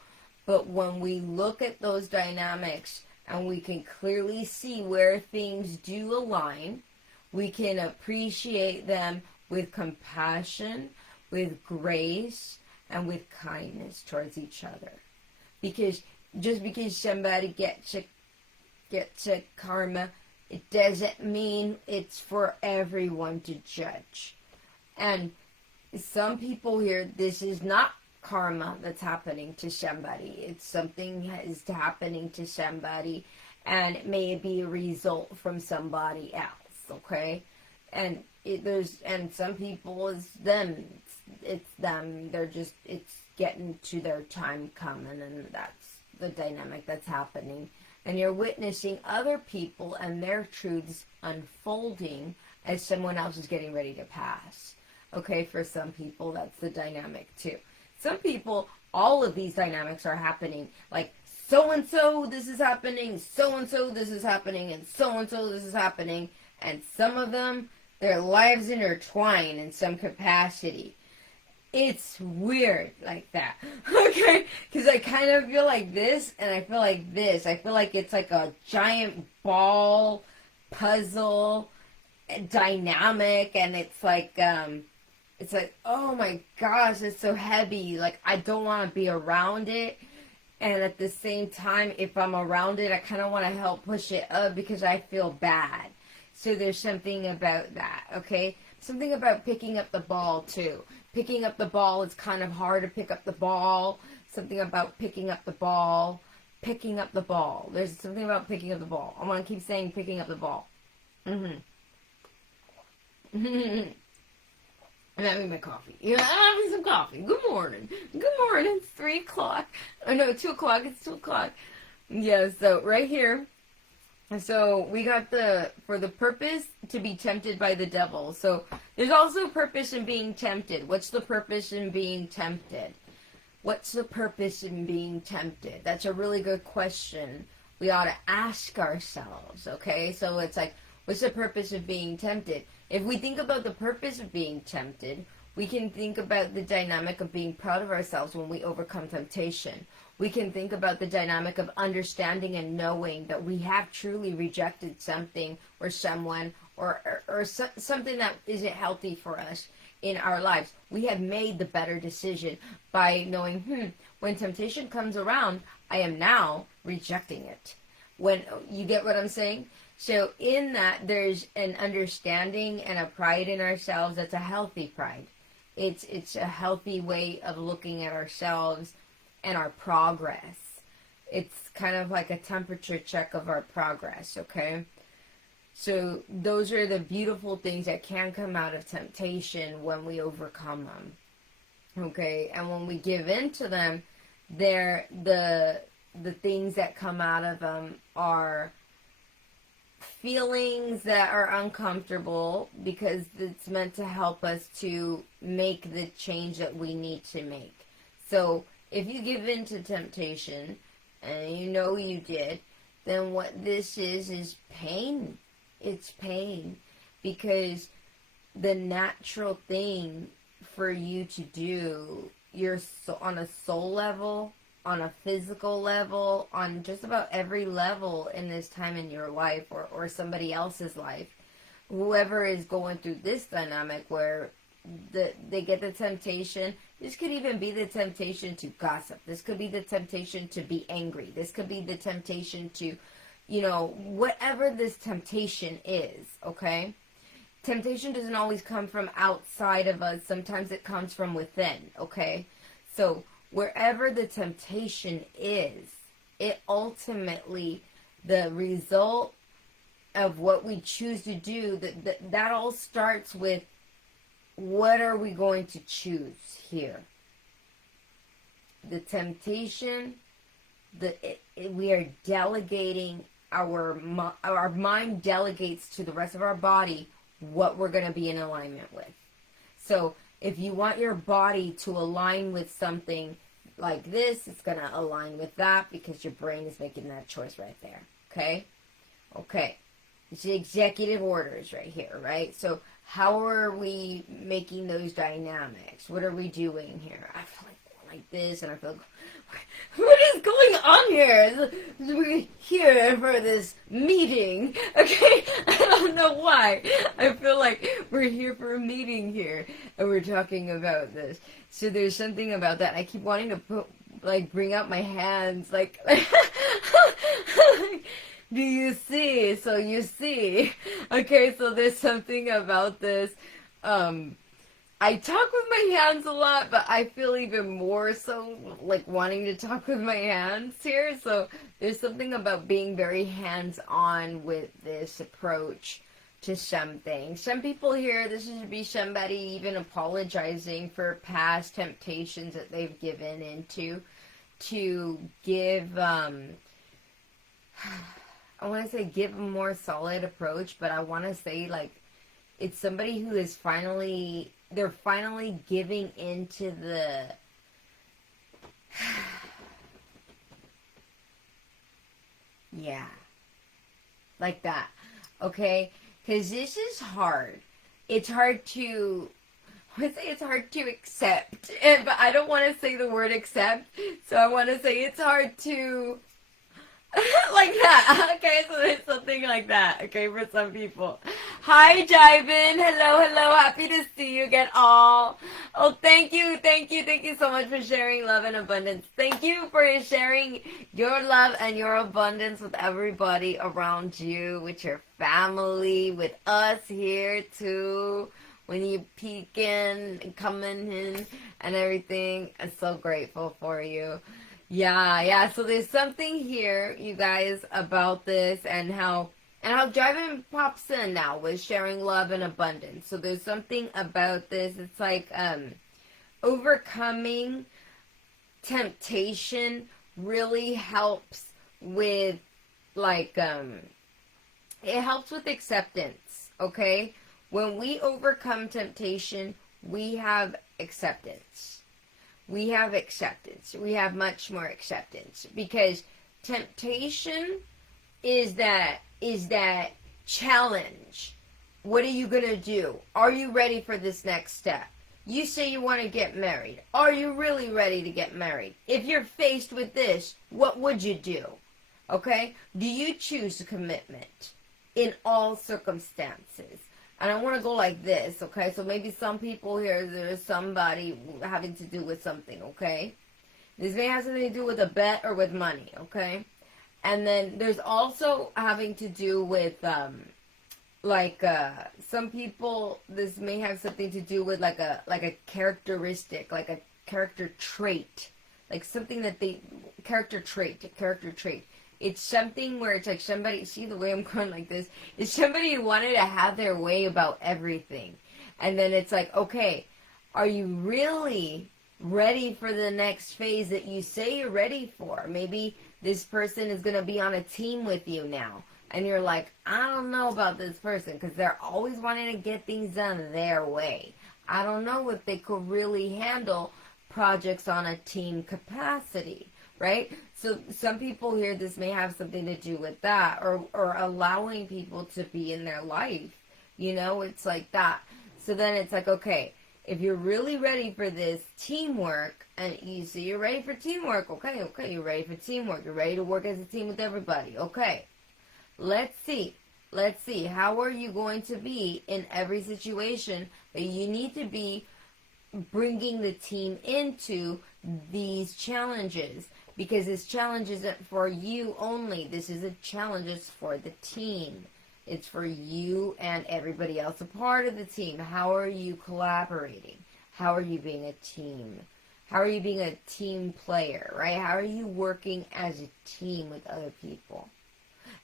But when we look at those dynamics and we can clearly see where things do align, we can appreciate them with compassion, with grace, and with kindness towards each other. Because just because somebody gets a karma, it doesn't mean it's for everyone to judge. And some people here, this is not karma that's happening to somebody. It's something that is happening to somebody, and it may be a result from somebody else. Okay, and some people, it's them. It's getting to their time coming, and that's the dynamic that's happening. And you're witnessing other people and their truths unfolding as someone else is getting ready to pass. Okay, for some people, that's the dynamic too. Some people, all of these dynamics are happening. Like, so-and-so, this is happening, so-and-so, this is happening, and so-and-so, this is happening. And some of them, their lives intertwine in some capacity. It's weird like that, okay? Because I kind of feel like this, and I feel like this. I feel like it's like a giant ball puzzle dynamic, and it's like, oh my gosh, it's so heavy. Like, I don't want to be around it. And at the same time, if I'm around it, I kind of want to help push it up because I feel bad. So there's something about that, okay? Something about picking up the ball, too. Picking up the ball, it's kind of hard to pick up the ball. Something about picking up the ball. Picking up the ball. There's something about picking up the ball. I want to keep saying picking up the ball. I'm having my coffee. Yeah, I'm having some coffee. Good morning. Good morning. It's 3 o'clock. Oh, no, 2 o'clock. It's 2 o'clock. Yeah, so right here. So we got for the purpose to be tempted by the devil. So there's also purpose in being tempted. What's the purpose in being tempted? What's the purpose in being tempted? That's a really good question we ought to ask ourselves, okay? So it's like, what's the purpose of being tempted? If we think about the purpose of being tempted, we can think about the dynamic of being proud of ourselves when we overcome temptation. We can think about the dynamic of understanding and knowing that we have truly rejected something or someone or something that isn't healthy for us in our lives. We have made the better decision by knowing, when temptation comes around, I am now rejecting it. When you get what I'm saying? So in that, there's an understanding and a pride in ourselves that's a healthy pride. It's a healthy way of looking at ourselves and our progress. It's kind of like a temperature check of our progress, okay? So those are the beautiful things that can come out of temptation when we overcome them, okay? And when we give in to them, the things that come out of them are feelings that are uncomfortable because it's meant to help us to make the change that we need to make. So if you give in to temptation, and you know you did, then what this is pain. It's pain. Because the natural thing for you to do, you're on a soul level, on a physical level, on just about every level in this time in your life or somebody else's life, whoever is going through this dynamic where they get the temptation. This could even be the temptation to gossip. This could be the temptation to be angry. This could be the temptation to, whatever this temptation is, okay? Temptation doesn't always come from outside of us. Sometimes it comes from within, okay? So wherever the temptation is, it ultimately, the result of what we choose to do, that all starts with, what are we going to choose here? The temptation, we are delegating, our mind delegates to the rest of our body what we're going to be in alignment with. So if you want your body to align with something like this, it's going to align with that because your brain is making that choice right there. Okay? Okay. It's the executive orders right here, right? So how are we making those dynamics? What are we doing here? I feel like this, and I feel like, what is going on here? We're here for this meeting, okay? I don't know why. I feel like we're here for a meeting here, and we're talking about this. So there's something about that. I keep wanting to bring out my hands, do you see? So you see. Okay, so there's something about this. I talk with my hands a lot, but I feel even more so wanting to talk with my hands here. So there's something about being very hands-on with this approach to something. Some people here, this should be somebody even apologizing for past temptations that they've given into to give, I want to say give a more solid approach, but I want to say it's somebody who is they're finally giving into the yeah, like that, okay? Because this is hard. It's hard to, I would say it's hard to accept, but I don't want to say the word accept, so I want to say it's hard to like that. Okay, so there's something like that, okay, for some people. Hi, Jivin. Hello. Happy to see you again. Oh, thank you so much for sharing love and abundance. Thank you for sharing your love and your abundance with everybody around you, with your family, with us here too. When you peek in and coming in and everything, I'm so grateful for you. Yeah. So there's something here, you guys, about this and how Driving pops in now with sharing love and abundance. So there's something about this. It's like overcoming temptation really helps with it helps with acceptance, okay? When we overcome temptation, we have acceptance. We have much more acceptance because temptation is that challenge. What are you going to do? Are you ready for this next step? You say you want to get married. Are you really ready to get married? If you're faced with this, what would you do? Okay? Do you choose commitment in all circumstances? And I want to go like this, okay? So maybe some people here, there's somebody having to do with something, okay? This may have something to do with a bet or with money, okay? And then there's also having to do with, some people, this may have something to do with like a characteristic, like a character trait. Like something that character trait. It's something where it's like somebody, see the way I'm going like this? It's somebody who wanted to have their way about everything. And then it's like, okay, are you really ready for the next phase that you say you're ready for? Maybe this person is going to be on a team with you now. And you're like, I don't know about this person because they're always wanting to get things done their way. I don't know if they could really handle projects on a team capacity, right? So some people here, this may have something to do with that, or allowing people to be in their life. You know, it's like that. So then it's like, okay, if you're really ready for this teamwork, and you say you're ready for teamwork, okay, you're ready for teamwork. You're ready to work as a team with everybody, okay. Let's see, how are you going to be in every situation that you need to be bringing the team into these challenges? Because this challenge isn't for you only. This is a challenge, it's for the team. It's for you and everybody else a part of the team. How are you collaborating? How are you being a team? How are you being a team player, right? How are you working as a team with other people?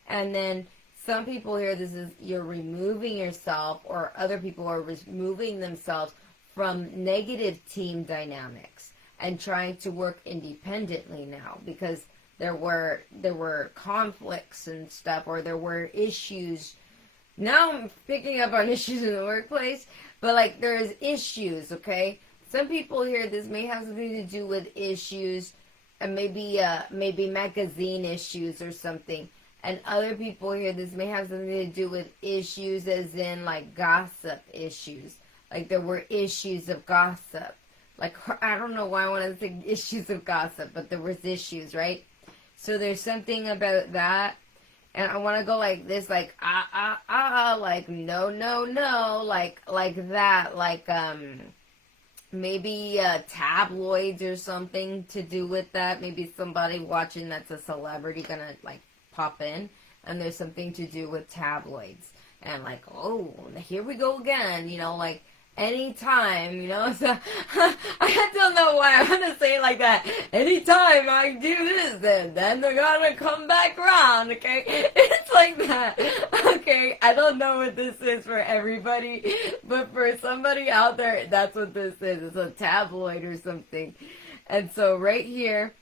And then some people here, this is you're removing yourself, or other people are removing themselves from negative team dynamics and trying to work independently now, because there were conflicts and stuff, or there were issues. Now I'm picking up on issues in the workplace, but like there's issues, okay? Some people here, this may have something to do with issues, and maybe magazine issues or something. And other people here, this may have something to do with issues as in like gossip issues. Like there were issues of gossip. Like, I don't know why I want to say issues of gossip, but there was issues, right? So there's something about that. And I want to go like this, like, like, no, no, no, like that, like, maybe tabloids or something to do with that. Maybe somebody watching that's a celebrity gonna, like, pop in, and there's something to do with tabloids. And, like, oh, here we go again, you know, like, anytime, you know, so I don't know why I want to say it like that. Anytime I do this, then they're gonna come back around, okay? It's like that, okay? I don't know what this is for everybody, but for somebody out there, that's what this is. It's a tabloid or something. And so right here,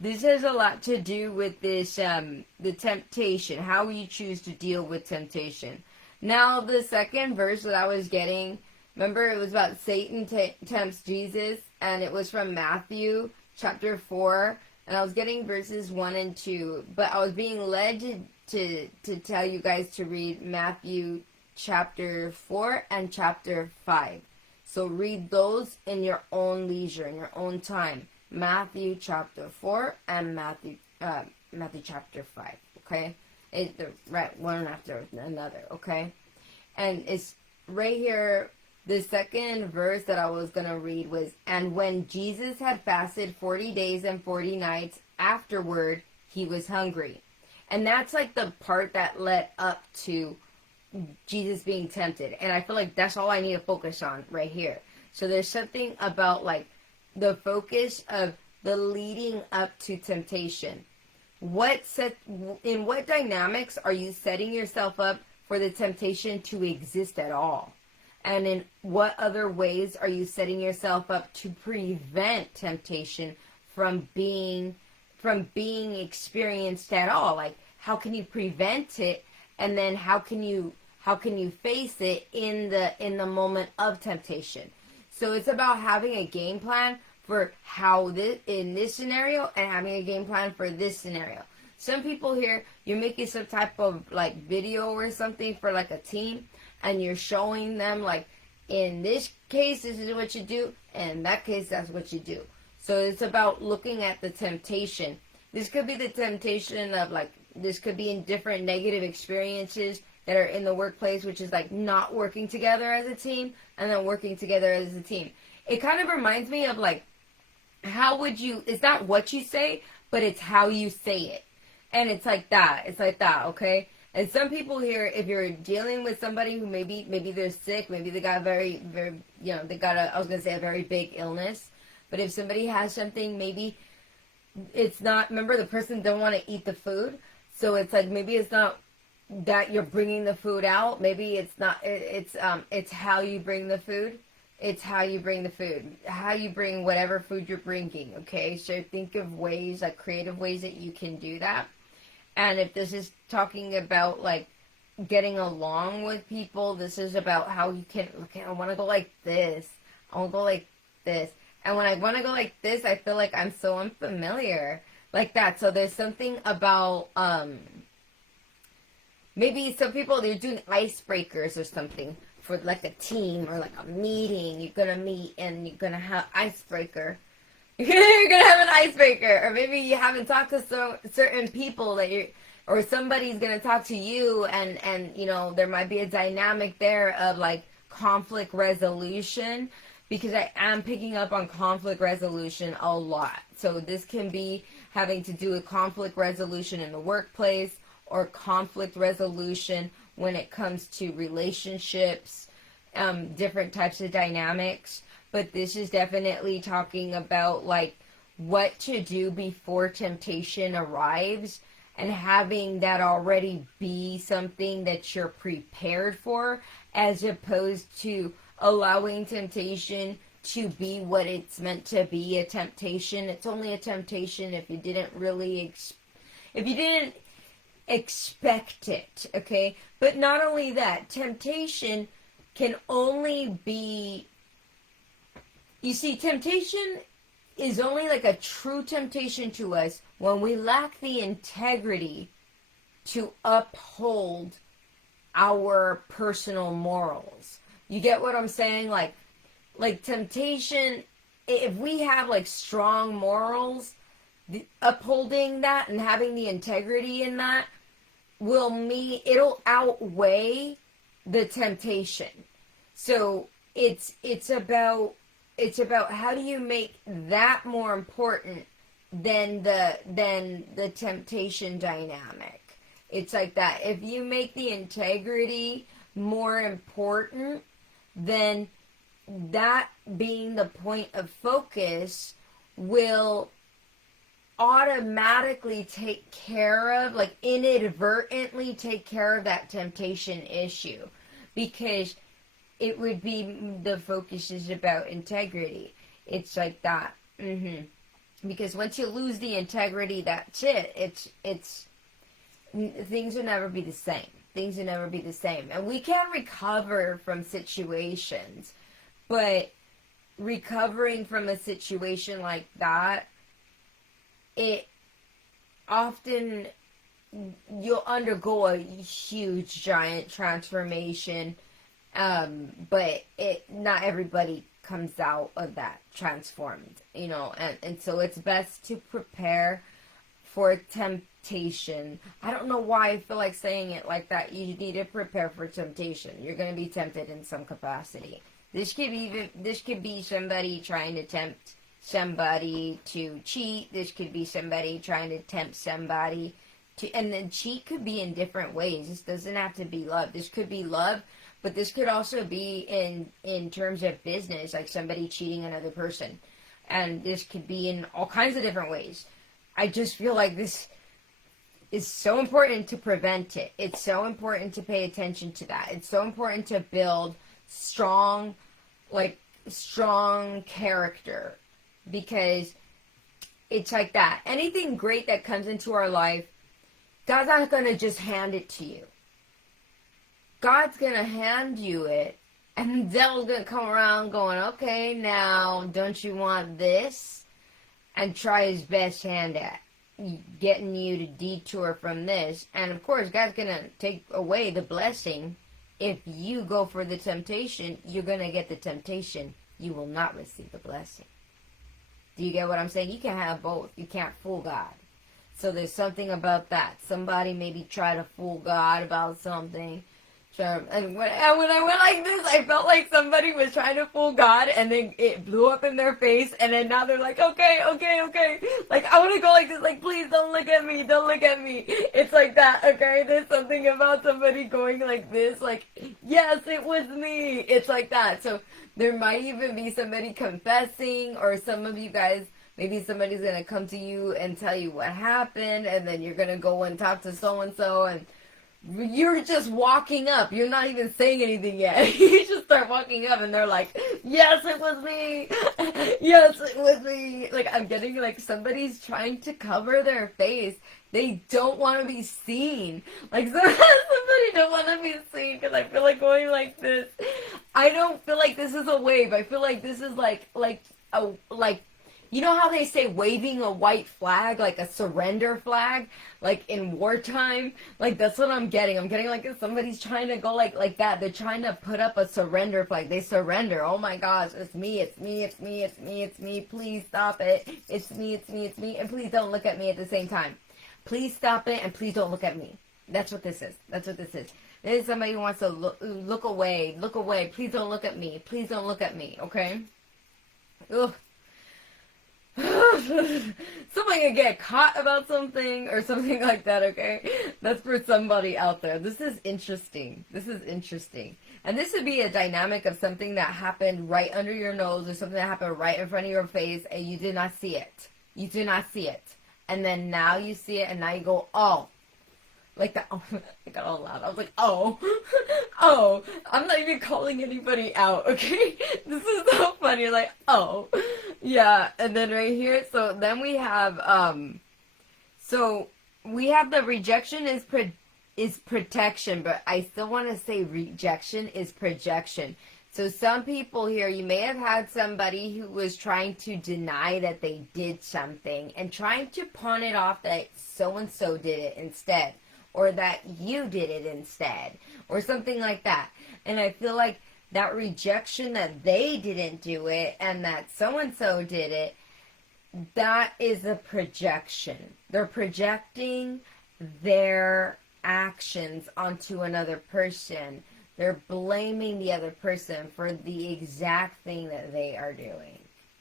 this has a lot to do with this, the temptation, how you choose to deal with temptation. Now, the second verse that I was getting, remember, it was about Satan tempts Jesus, and it was from Matthew chapter 4, and I was getting verses 1 and 2, but I was being led to tell you guys to read Matthew chapter 4 and chapter 5. So read those in your own leisure, in your own time. Matthew chapter 4 and Matthew chapter 5, okay? It's right one after another, okay? And it's right here. The second verse that I was going to read was, and when Jesus had fasted 40 days and 40 nights, afterward, he was hungry. And that's like the part that led up to Jesus being tempted. And I feel like that's all I need to focus on right here. So there's something about like the focus of the leading up to temptation. In what dynamics are you setting yourself up for the temptation to exist at all? And in what other ways are you setting yourself up to prevent temptation from being experienced at all? Like, how can you prevent it, and then how can you face it in the moment of temptation? So it's about having a game plan for how this in this scenario, and having a game plan for this scenario. Some people here, you're making some type of like video or something for like a team, and you're showing them like, in this case, this is what you do, and in that case, that's what you do. So it's about looking at the temptation. This could be the temptation of like, this could be in different negative experiences that are in the workplace, which is like not working together as a team, and then working together as a team. It kind of reminds me of like, how would you, it's not what you say, but it's how you say it. And it's like that, okay? And some people here, if you're dealing with somebody who maybe they're sick, maybe they got very, very, they got a very big illness. But if somebody has something, maybe it's not, remember, the person don't want to eat the food. So it's like, maybe it's not that you're bringing the food out. Maybe it's not, it's how you bring the food. It's how you bring the food. How you bring whatever food you're bringing, okay? So think of ways, like creative ways that you can do that. And if this is talking about, like, getting along with people, this is about how you can, okay, I want to go like this. I want to go like this. And when I want to go like this, I feel like I'm so unfamiliar. Like that. So there's something about, maybe some people, they're doing icebreakers or something for, like, a team or, like, a meeting. You're going to meet and you're going to have icebreaker. You're going to have an icebreaker. Or maybe you haven't talked to certain people that you're, or somebody's going to talk to you, and, there might be a dynamic there of, like, conflict resolution, because I am picking up on conflict resolution a lot. So this can be having to do with conflict resolution in the workplace, or conflict resolution when it comes to relationships, different types of dynamics. but this is definitely talking about like what to do before temptation arrives, and having that already be something that you're prepared for, as opposed to allowing temptation to be what it's meant to be, a temptation. It's only a temptation if you didn't really if you didn't expect it, okay? But not only that, temptation can only be, you see, temptation is only like a true temptation to us when we lack the integrity to uphold our personal morals. You get what I'm saying? Like temptation, if we have like strong morals, upholding that and having the integrity in that it'll outweigh the temptation. So it's about how do you make that more important than the temptation dynamic. It's like that. If you make the integrity more important, then that being the point of focus will automatically take care of, like inadvertently take care of that temptation issue, because it would be, the focus is about integrity. It's like that. Because once you lose the integrity, that's it. It's things will never be the same. Things will never be the same. And we can recover from situations, but recovering from a situation like that, it often, you'll undergo a huge, giant transformation, but not everybody comes out of that transformed, you know, and so it's best to prepare for temptation. I don't know why I feel like saying it like that. You need to prepare for temptation. You're going to be tempted in some capacity. This could be somebody trying to tempt somebody to cheat. This could be somebody trying to tempt somebody to, and then cheat could be in different ways. This doesn't have to be love. This could be love, but this could also be in terms of business, like somebody cheating another person. And this could be in all kinds of different ways. I just feel like this is so important to prevent it. It's so important to pay attention to that. It's so important to build strong character, because it's like that. Anything great that comes into our life, God's not going to just hand it to you. God's going to hand you it, and the devil's going to come around going, okay, now, don't you want this? And try his best hand at getting you to detour from this. And of course, God's going to take away the blessing. If you go for the temptation, you're going to get the temptation. You will not receive the blessing. Do you get what I'm saying? You can have both. You can't fool God. So there's something about that. Somebody maybe try to fool God about something. And when I went like this, I felt like somebody was trying to fool God, and then it blew up in their face, and then now they're like, okay. Like, I want to go like this, like, please don't look at me. It's like that, okay? There's something about somebody going like this, like, yes, it was me. It's like that. So there might even be somebody confessing, or some of you guys, maybe somebody's going to come to you and tell you what happened, and then you're going to go and talk to so-and-so, and you're just walking up. You're not even saying anything yet. You just start walking up, and they're like, yes, it was me. Yes, it was me. Like, I'm getting, like, somebody's trying to cover their face. They don't want to be seen. Like, somebody don't want to be seen, because I feel like going like this. I don't feel like this is a wave. I feel like this is like, you know how they say waving a white flag, like a surrender flag, like in wartime? Like, that's what I'm getting. I'm getting like if somebody's trying to go like that. They're trying to put up a surrender flag. They surrender. Oh my gosh, it's me. Please stop it. It's me. And please don't look at me at the same time. Please stop it, and please don't look at me. That's what this is. There's somebody who wants to look away. Please don't look at me. Okay? Ugh. Somebody can get caught about something or something like that, okay? That's for somebody out there. This is interesting. And this would be a dynamic of something that happened right under your nose or something that happened right in front of your face and you did not see it. You did not see it. And then now you see it and now you go, oh. Like that. Oh, I got all loud. I was like, oh. Oh. I'm not even calling anybody out, okay? This is so funny. You're like, oh. Yeah. And then right here, so then we have, so we have the rejection is protection, but I still want to say rejection is projection. So some people here, you may have had somebody who was trying to deny that they did something and trying to pawn it off that so-and-so did it instead, or that you did it instead, or something like that. And I feel like that rejection that they didn't do it and that so-and-so did it, that is a projection. They're projecting their actions onto another person. They're blaming the other person for the exact thing that they are doing.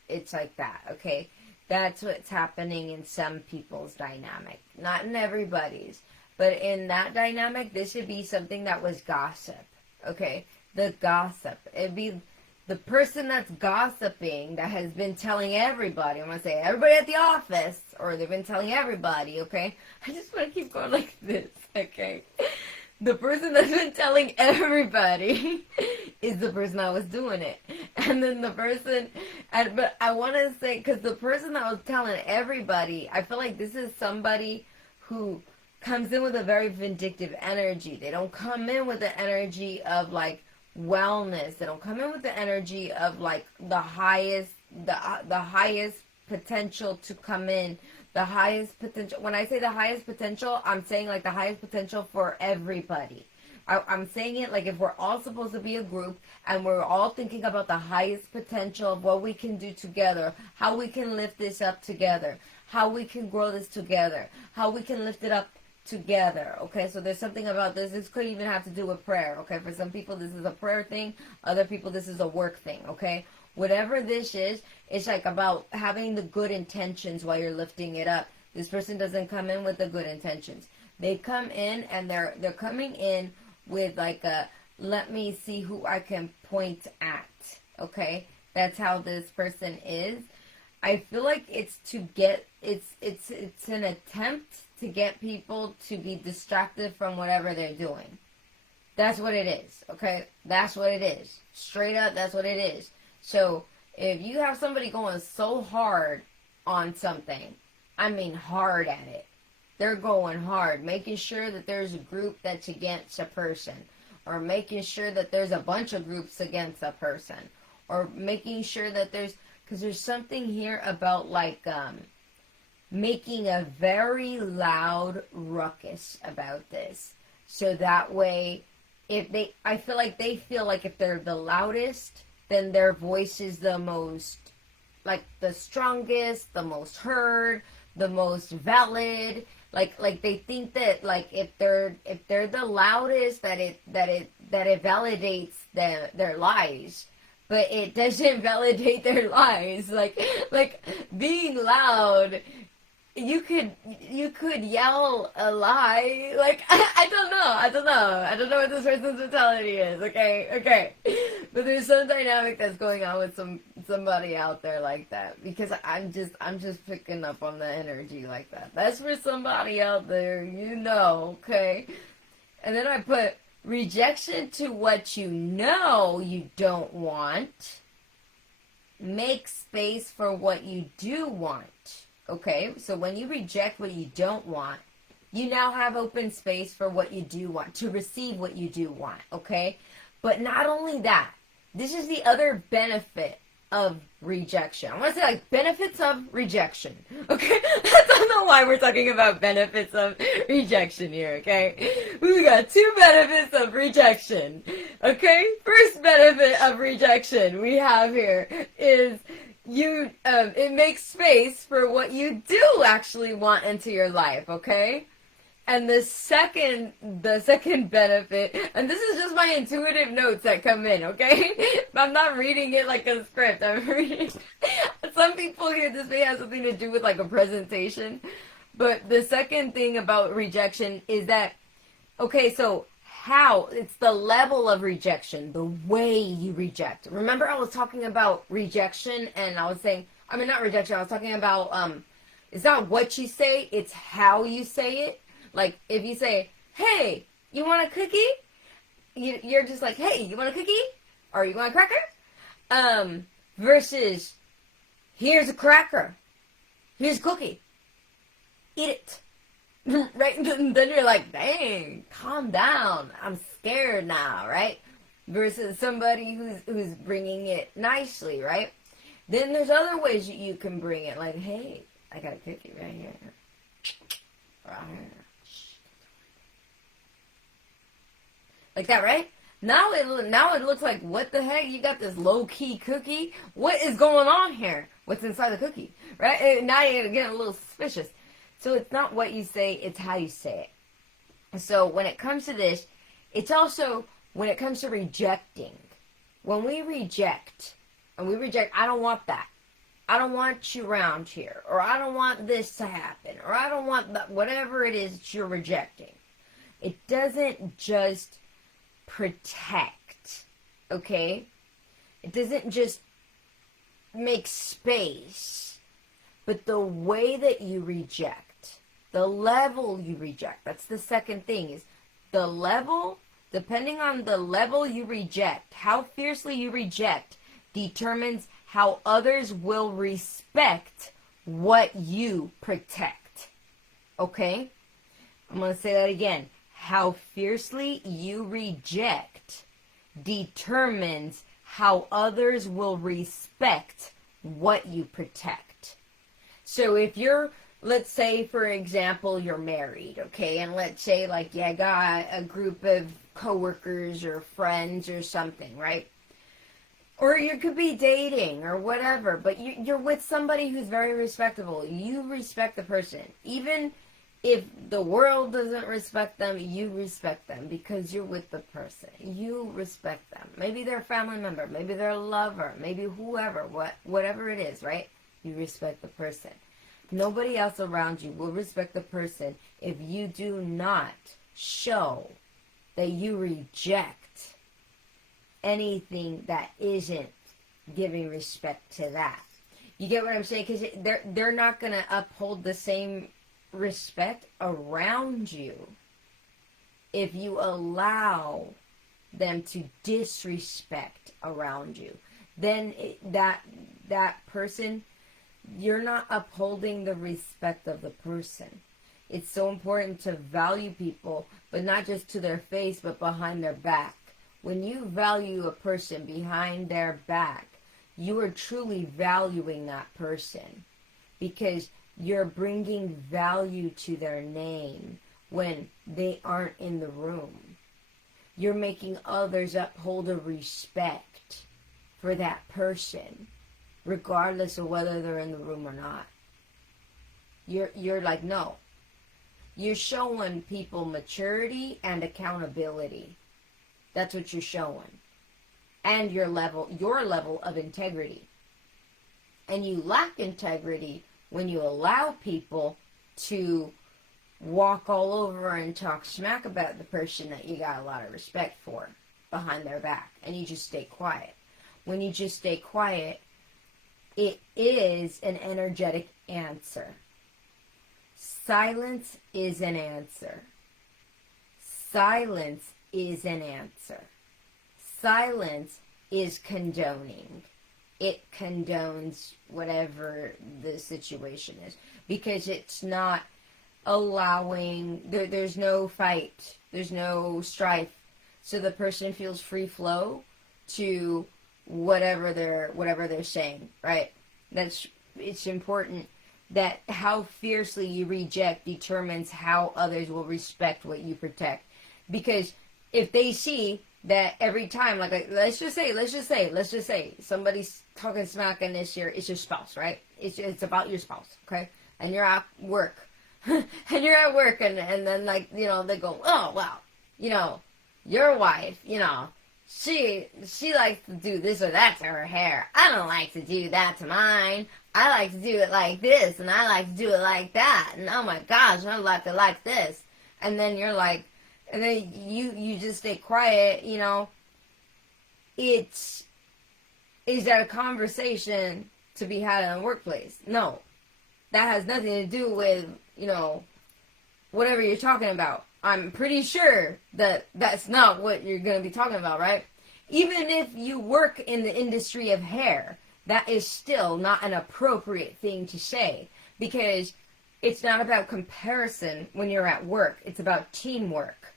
It's like that, okay? That's what's happening in some people's dynamic. Not in everybody's. But in that dynamic, this should be something that was gossip, okay? The gossip. It'd be the person that's gossiping that has been telling everybody, I'm going to say everybody at the office, or they've been telling everybody, okay? I just want to keep going like this, okay? The person that's been telling everybody is the person that was doing it. And then the person, but I want to say, because the person that was telling everybody, I feel like this is somebody who comes in with a very vindictive energy. They don't come in with the energy of like wellness. They don't come in with the energy of like the highest potential to come in. The highest potential. When I say the highest potential, I'm saying like the highest potential for everybody. I'm saying it like if we're all supposed to be a group and we're all thinking about the highest potential of what we can do together, how we can lift this up together, how we can grow this together, how we can lift it up together, okay? So there's something about this. This could even have to do with prayer, okay? For some people, this is a prayer thing. Other people, this is a work thing, okay? Whatever this is, it's like about having the good intentions while you're lifting it up. This person doesn't come in with the good intentions. They come in and they're coming in with like a, let me see who I can point at, okay? That's how this person is. I feel like it's to get, it's an attempt to get people to be distracted from whatever they're doing. That's what it is, okay? That's what it is. Straight up, that's what it is. So, if you have somebody going so hard on something, I mean hard at it, they're going hard, making sure that there's a group that's against a person, or making sure that there's a bunch of groups against a person, or making sure that because there's something here about like, making a very loud ruckus about this. So that way, I feel like they feel like if they're the loudest, then their voice is the most, like the strongest, the most heard, the most valid. Like they think that like if they're the loudest, that it validates their lies. But it doesn't validate their lies. Like being loud, you could yell a lie. Like I don't know what this person's mentality is. Okay. But there's some dynamic that's going on with somebody out there like that, because I'm just picking up on the energy like that. That's for somebody out there, okay? And then I put rejection to what you know you don't want. Make space for what you do want. Okay, so when you reject what you don't want, you now have open space for what you do want, to receive what you do want, okay? But not only that, this is the other benefit of rejection. I want to say like benefits of rejection, okay? I don't know why we're talking about benefits of rejection here, okay? We got two benefits of rejection, okay? First benefit of rejection we have here is it makes space for what you do actually want into your life, okay? And the second benefit, and this is just my intuitive notes that come in, okay? I'm not reading it like a script. I'm reading. Some people here, this may have something to do with like a presentation. But the second thing about rejection is that, okay, so how, it's the level of rejection, the way you reject. Remember I was talking about rejection, and I was saying, I mean, not rejection, I was talking about, it's not what you say, it's how you say it. Like, if you say, hey, you want a cookie? You're just like, hey, you want a cookie? Or you want a cracker? Versus, here's a cracker. Here's a cookie. Eat it. Right? Then you're like, dang, calm down. I'm scared now, right? Versus somebody who's bringing it nicely, right? Then there's other ways you can bring it. Like, hey, I got a cookie right here. Right here. Like that, right? Now it looks like, what the heck? You got this low-key cookie? What is going on here? What's inside the cookie? Right? Now you're getting a little suspicious. So it's not what you say, it's how you say it. So when it comes to this, it's also when it comes to rejecting. When we reject, I don't want that. I don't want you around here. Or I don't want this to happen. Or I don't want that, whatever it is that you're rejecting. It doesn't just protect, okay? It doesn't just make space, but the way that you reject, the level you reject, that's the second thing, is the level, depending on the level you reject, how fiercely you reject, determines how others will respect what you protect, okay? I'm going to say that again. How fiercely you reject determines how others will respect what you protect. So if you're, let's say, for example, you're married, okay? And let's say, like, you got a group of coworkers or friends or something, right? Or you could be dating or whatever, but you're with somebody who's very respectable. You respect the person. Even if the world doesn't respect them, you respect them because you're with the person. You respect them. Maybe they're a family member. Maybe they're a lover. Maybe whoever. Whatever it is, right? You respect the person. Nobody else around you will respect the person if you do not show that you reject anything that isn't giving respect to that. You get what I'm saying? Because they're not going to uphold the same respect around you if you allow them to disrespect around you. Then that person, you're not upholding the respect of the person. It's so important to value people, but not just to their face, but behind their back. When you value a person behind their back, you are truly valuing that person because you're bringing value to their name when they aren't in the room. You're making others uphold a respect for that person, regardless of whether they're in the room or not. You're like, no. You're showing people maturity and accountability. That's what you're showing. And your level of integrity. And you lack integrity when you allow people to walk all over and talk smack about the person that you got a lot of respect for behind their back, and you just stay quiet. When you just stay quiet, it is an energetic answer. Silence is an answer. Silence is an answer. Silence is condoning. It condones whatever the situation is because it's not allowing, there's no fight, there's no strife, so the person feels free flow to whatever they're saying, right? It's important that how fiercely you reject determines how others will respect what you protect, because if they see that every time, like, let's just say somebody's talking smack on this year, it's your spouse, right? It's about your spouse, okay? And you're at work. and then, like, you know, they go, oh, well, you know, your wife, you know, she likes to do this or that to her hair. I don't like to do that to mine. I like to do it like this, and I like to do it like that. And oh my gosh, I like to like this. And then you're like, and then you just stay quiet, you know, is that a conversation to be had in the workplace? No. That has nothing to do with, you know, whatever you're talking about. I'm pretty sure that that's not what you're going to be talking about, right? Even if you work in the industry of hair, that is still not an appropriate thing to say, because it's not about comparison when you're at work. It's about teamwork.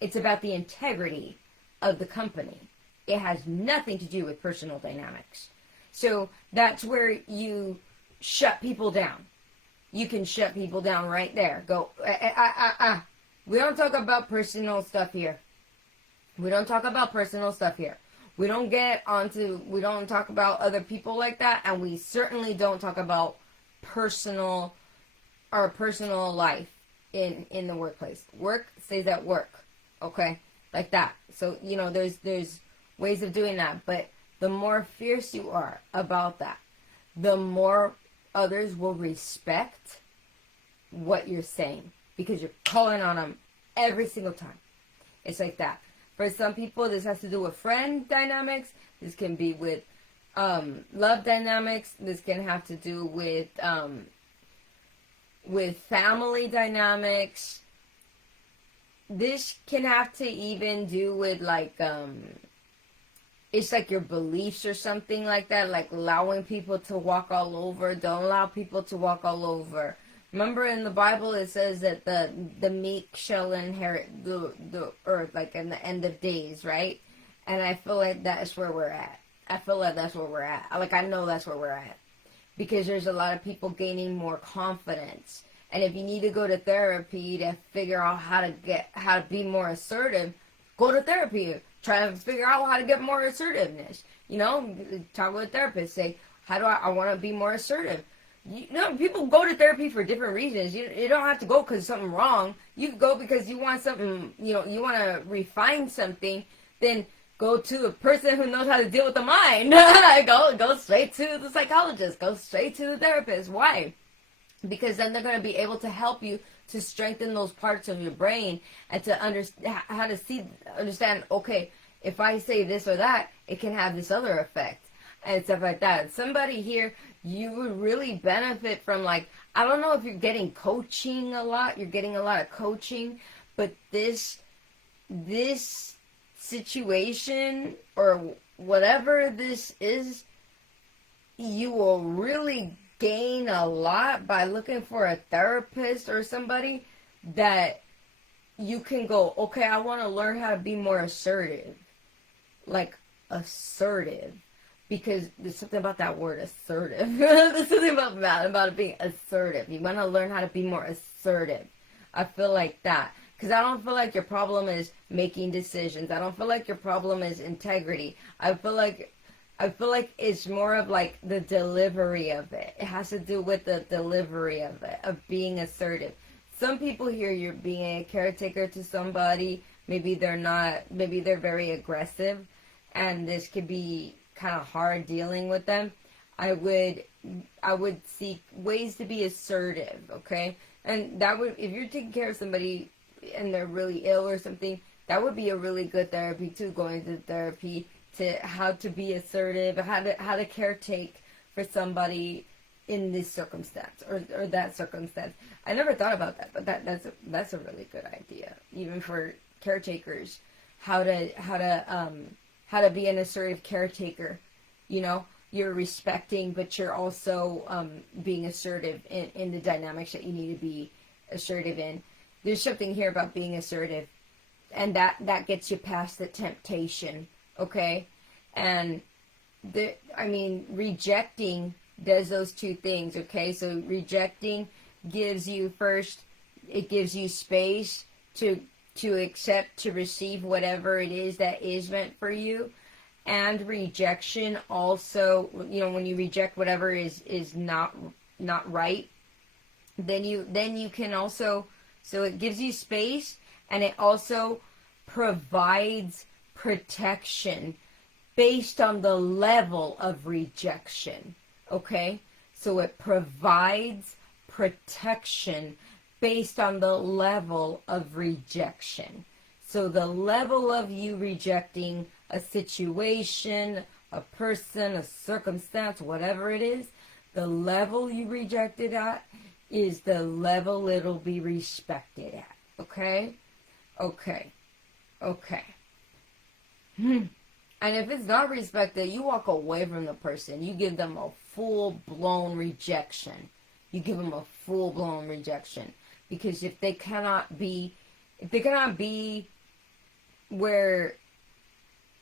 It's about the integrity of the company. It has nothing to do with personal dynamics. So that's where you shut people down. You can shut people down right there. Go, we don't talk about personal stuff here. We don't talk about personal stuff here. We don't talk about other people like that, and we certainly don't talk about our personal life in the workplace. Work stays at work, okay? Like that. So, you know, there's ways of doing that, but the more fierce you are about that, the more others will respect what you're saying, because you're calling on them every single time. It's like that. For some people, this has to do with friend dynamics. This can be with love dynamics. This can have to do with family dynamics. This can have to even do with like it's like your beliefs or something like that, like allowing people to walk all over. Don't allow people to walk all over. Remember in the Bible it says that the meek shall inherit the earth, like in the end of days, right? And I feel like that's where we're at. Like, I know that's where we're at. Because there's a lot of people gaining more confidence. And if you need to go to therapy to figure out how to be more assertive, go to therapy. Try to figure out how to get more assertiveness. You know, talk with a therapist. Say, how do I want to be more assertive? You know, people go to therapy for different reasons. You don't have to go because something wrong. You go because you want something, you know, you want to refine something. Then go to a person who knows how to deal with the mind. Go straight to the psychologist. Go straight to the therapist. Why? Because then they're going to be able to help you to strengthen those parts of your brain and to understand, okay, if I say this or that, it can have this other effect and stuff like that. Somebody here, you would really benefit from, like, I don't know if you're getting coaching a lot. You're getting a lot of coaching, but this situation or whatever this is, you will really gain a lot by looking for a therapist or somebody that you can go, okay, I want to learn how to be more assertive. Like, assertive. Because there's something about that word, assertive. There's something about it being assertive. You want to learn how to be more assertive. I feel like that. Because I don't feel like your problem is making decisions. I don't feel like your problem is integrity. I feel like it's more of like the delivery of it. It has to do with the delivery of it, of being assertive. Some people here, you're being a caretaker to somebody. Maybe they're not, maybe they're very aggressive, and this could be kind of hard dealing with them. I would seek ways to be assertive, okay? And that would, if you're taking care of somebody and they're really ill or something, that would be a really good therapy too, going to therapy to how to be assertive, how to caretake for somebody in this circumstance or that circumstance. I never thought about that, but that's a really good idea, even for caretakers, how to be an assertive caretaker. You know, you're respecting, but you're also being assertive in the dynamics that you need to be assertive in. There's something here about being assertive, and that gets you past the temptation, okay? And rejecting does those two things, okay? So rejecting gives you space to accept, to receive whatever it is that is meant for you. And rejection also, you know, when you reject whatever is not right, then you can also, so it gives you space, and it also provides protection based on the level of rejection, okay? So it provides protection based on the level of rejection. So the level of you rejecting a situation, a person, a circumstance, whatever it is, the level you reject it at is the level it'll be respected at. Okay? Okay. Okay. And if it's not respected, you walk away from the person. You give them a full-blown rejection. You give them a full-blown rejection. Because if they cannot be where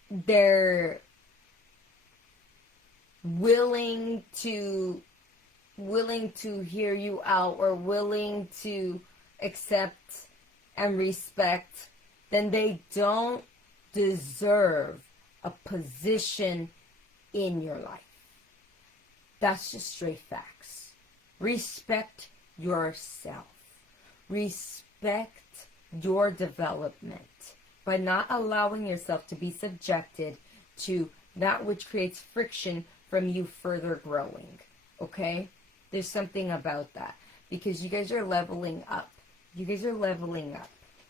they're willing to hear you out or willing to accept and respect, then they don't deserve a position in your life. That's just straight facts. Respect yourself. Respect your development by not allowing yourself to be subjected to that which creates friction from you further growing. Okay? There's something about that. Because you guys are leveling up. You guys are leveling up.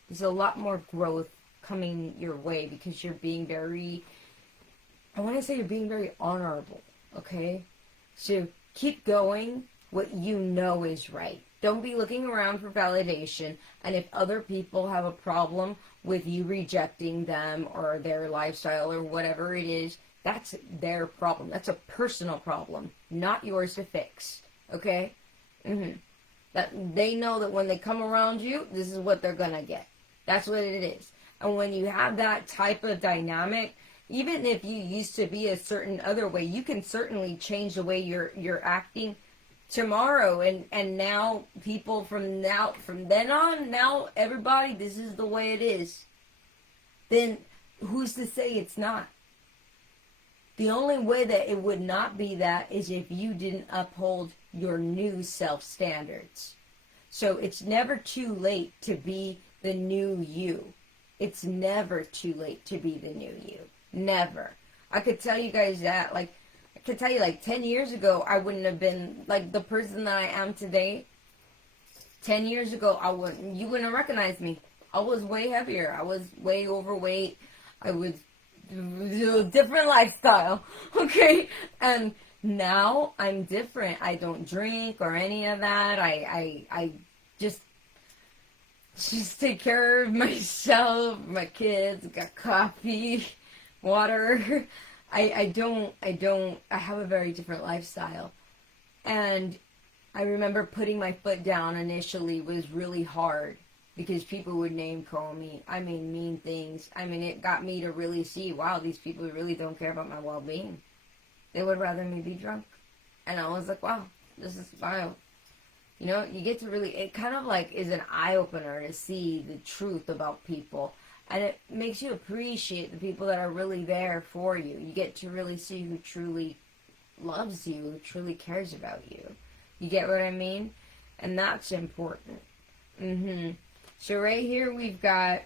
There's a lot more growth coming your way because you're being very, I want to say you're being very honorable. Okay? So keep going what you know is right. Don't be looking around for validation. And if other people have a problem with you rejecting them or their lifestyle or whatever it is, that's their problem. That's a personal problem, not yours to fix. Okay? That they know that when they come around you, this is what they're going to get. That's what it is. And when you have that type of dynamic, even if you used to be a certain other way, you can certainly change the way you're acting tomorrow. And now people from then on, now everybody, this is the way it is. Then who's to say it's not? The only way that it would not be that is if you didn't uphold your new self-standards. So it's never too late to be the new you. It's never too late to be the new you. Never. I could tell you guys that, like, I could tell you, like, 10 years ago, I wouldn't have been, like, the person that I am today. 10 years ago, you wouldn't have recognized me. I was way heavier. I was way overweight. I was a different lifestyle, okay? And now I'm different. I don't drink or any of that. I just take care of myself, my kids, got coffee, water. I have a very different lifestyle. And I remember putting my foot down initially was really hard because people would name call me. I mean, mean things. I mean, it got me to really see, wow, these people really don't care about my well-being. They would rather me be drunk. And I was like, wow, this is wild. You know, you get to really, it kind of like is an eye-opener to see the truth about people. And it makes you appreciate the people that are really there for you. You get to really see who truly loves you, who truly cares about you. You get what I mean? And that's important. So right here we've got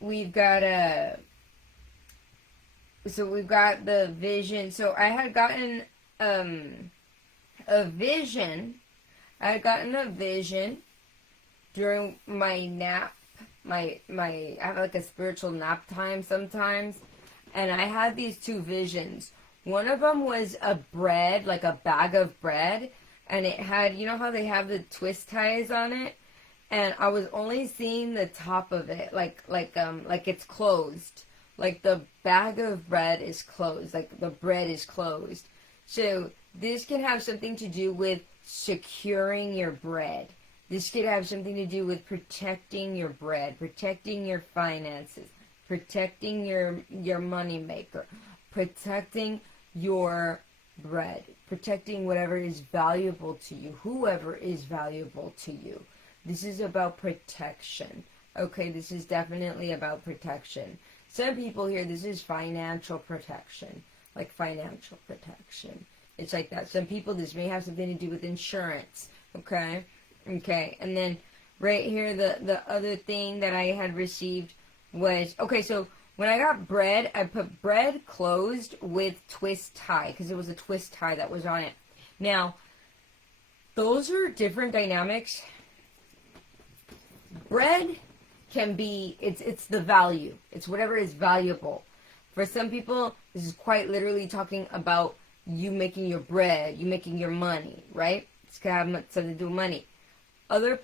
the vision. So I had gotten a vision. I had gotten a vision during my nap. I have like a spiritual nap time sometimes, and I had these two visions. One of them was a bread, like a bag of bread, and it had, you know how they have the twist ties on it, and I was only seeing the top of it, like it's closed, like the bag of bread is closed, like the bread is closed. So this can have something to do with securing your bread. This could have something to do with protecting your bread, protecting your finances, protecting your money maker, protecting your bread, protecting whatever is valuable to you, whoever is valuable to you. This is about protection. Okay, this is definitely about protection. Some people here, this is financial protection, like financial protection. It's like that. Some people, this may have something to do with insurance. Okay. Okay, and then right here, the other thing that I had received was, okay, so when I got bread, I put bread closed with twist tie, because it was a twist tie that was on it. Now, those are different dynamics. Bread can be, it's the value. It's whatever is valuable. For some people, this is quite literally talking about you making your bread, you making your money, right? It's gonna have something to do with money. Other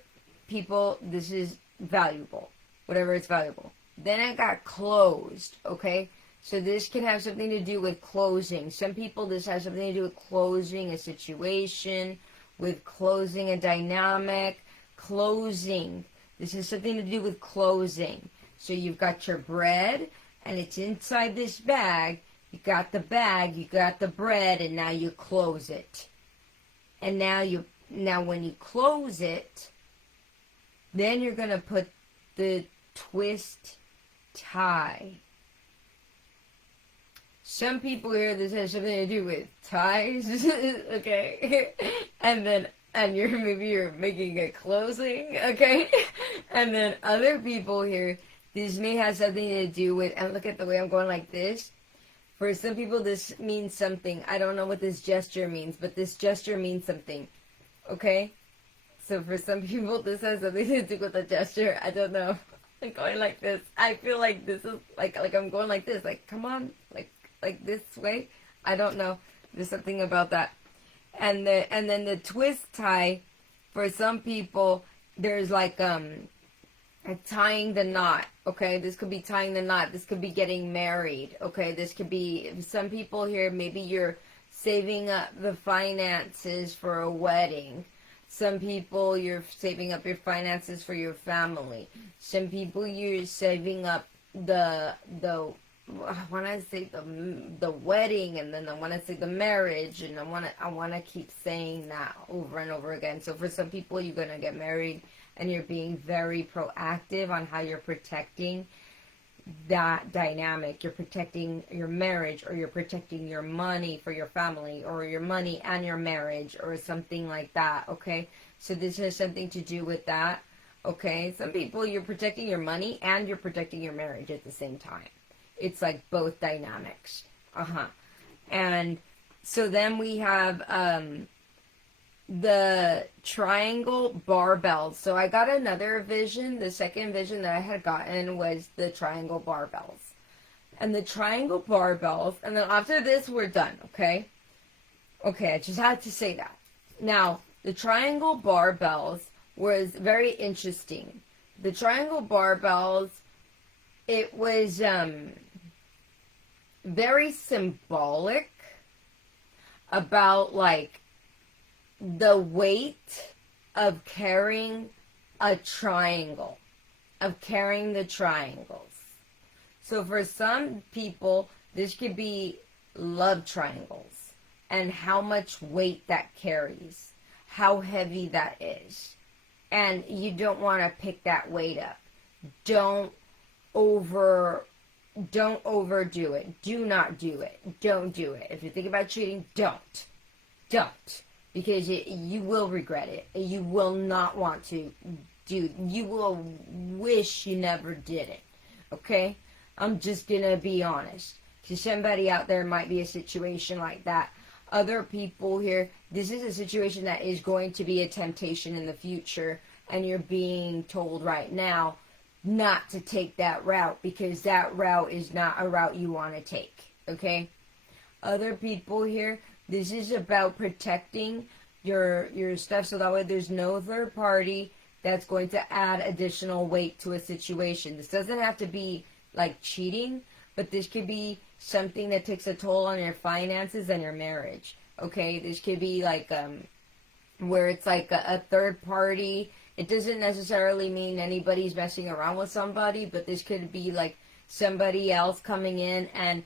people, this is valuable, whatever is valuable. Then it got closed, okay? So this can have something to do with closing. Some people, this has something to do with closing a situation, with closing a dynamic, closing. This has something to do with closing. So you've got your bread, and it's inside this bag. You got the bag, you got the bread, and now you close it. And now when you close it, then you're going to put the twist tie. Some people here, this has something to do with ties, okay? And maybe you're making a closing, okay? And then other people here, this may have something to do with, and look at the way I'm going like this. For some people, this means something. I don't know what this gesture means, but this gesture means something, okay? So for some people, this has something to do with the gesture. I don't know. I'm going like this. I feel like this is like I'm going like this. Like, come on, like this way. I don't know. There's something about that. And then the twist tie, for some people, there's like tying the knot. Okay, this could be tying the knot. This could be getting married. Okay, this could be, some people here, maybe you're saving up the finances for a wedding. Some people, you're saving up your finances for your family. Some people, you're saving up the I want to say the wedding, and then I want to say the marriage, and I want to keep saying that over and over again. So for some people, you're going to get married, and you're being very proactive on how you're protecting that dynamic. You're protecting your marriage, or you're protecting your money for your family, or your money and your marriage, or something like that, okay? So this has something to do with that, okay? Some people, you're protecting your money and you're protecting your marriage at the same time. It's like both dynamics. And so then we have the triangle barbells. So I got another vision. The second vision that I had gotten was the triangle barbells. And the triangle barbells, and then after this, we're done, okay? Okay, I just had to say that. Now, the triangle barbells was very interesting. The triangle barbells, it was very symbolic about like the weight of carrying a triangle, of carrying the triangles. So for some people, this could be love triangles and how much weight that carries, how heavy that is. And you don't want to pick that weight up. Don't overdo it. Do not do it. Don't do it. If you think about cheating, don't. Because you will regret it. You will not want to do. You will wish you never did it. Okay? I'm just going to be honest. To somebody out there might be a situation like that. Other people here, this is a situation that is going to be a temptation in the future. And you're being told right now not to take that route, because that route is not a route you want to take. Okay? Other people here, this is about protecting your stuff, so that way there's no third party that's going to add additional weight to a situation. This doesn't have to be like cheating, but this could be something that takes a toll on your finances and your marriage. Okay? This could be like where it's like a third party. It doesn't necessarily mean anybody's messing around with somebody, but this could be like somebody else coming in and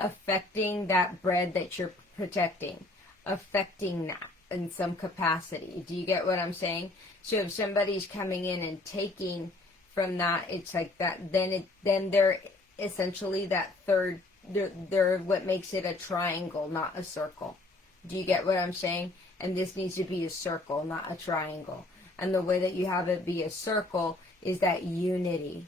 affecting that bread that you're protecting, affecting that in some capacity. Do you get what I'm saying? So if somebody's coming in and taking from that, it's like that, then they're essentially that third, they're what makes it a triangle, not a circle. Do you get what I'm saying? And this needs to be a circle, not a triangle. And the way that you have it be a circle is that unity.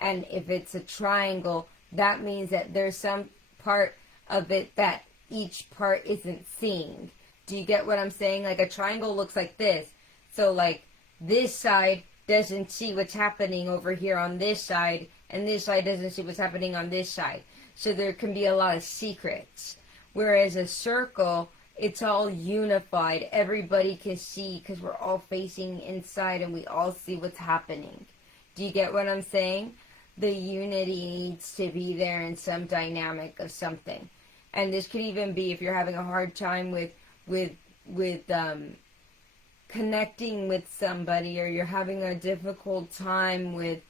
And if it's a triangle, that means that there's some part of it that each part isn't seeing. Do you get what I'm saying? Like a triangle looks like this. So like this side, doesn't see what's happening over here on this side, and this side doesn't see what's happening on this side. So there can be a lot of secrets. Whereas a circle, it's all unified. Everybody can see because we're all facing inside and we all see what's happening. Do you get what I'm saying? The unity needs to be there in some dynamic of something. And this could even be if you're having a hard time with connecting with somebody, or you're having a difficult time with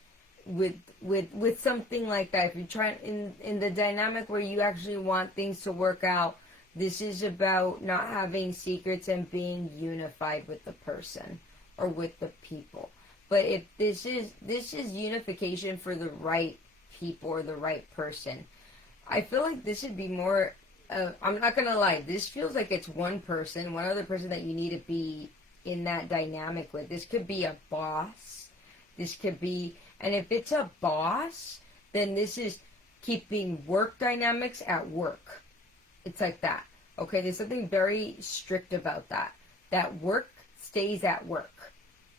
something like that. If you're trying in the dynamic where you actually want things to work out, this is about not having secrets and being unified with the person or with the people. But if this is unification for the right people or the right person, I feel like this should be more. I'm not gonna lie. This feels like it's one person, one other person that you need to be in that dynamic with. This could be a boss. This could be, and if it's a boss, then this is keeping work dynamics at work. It's like that. Okay, there's something very strict about that. That work stays at work.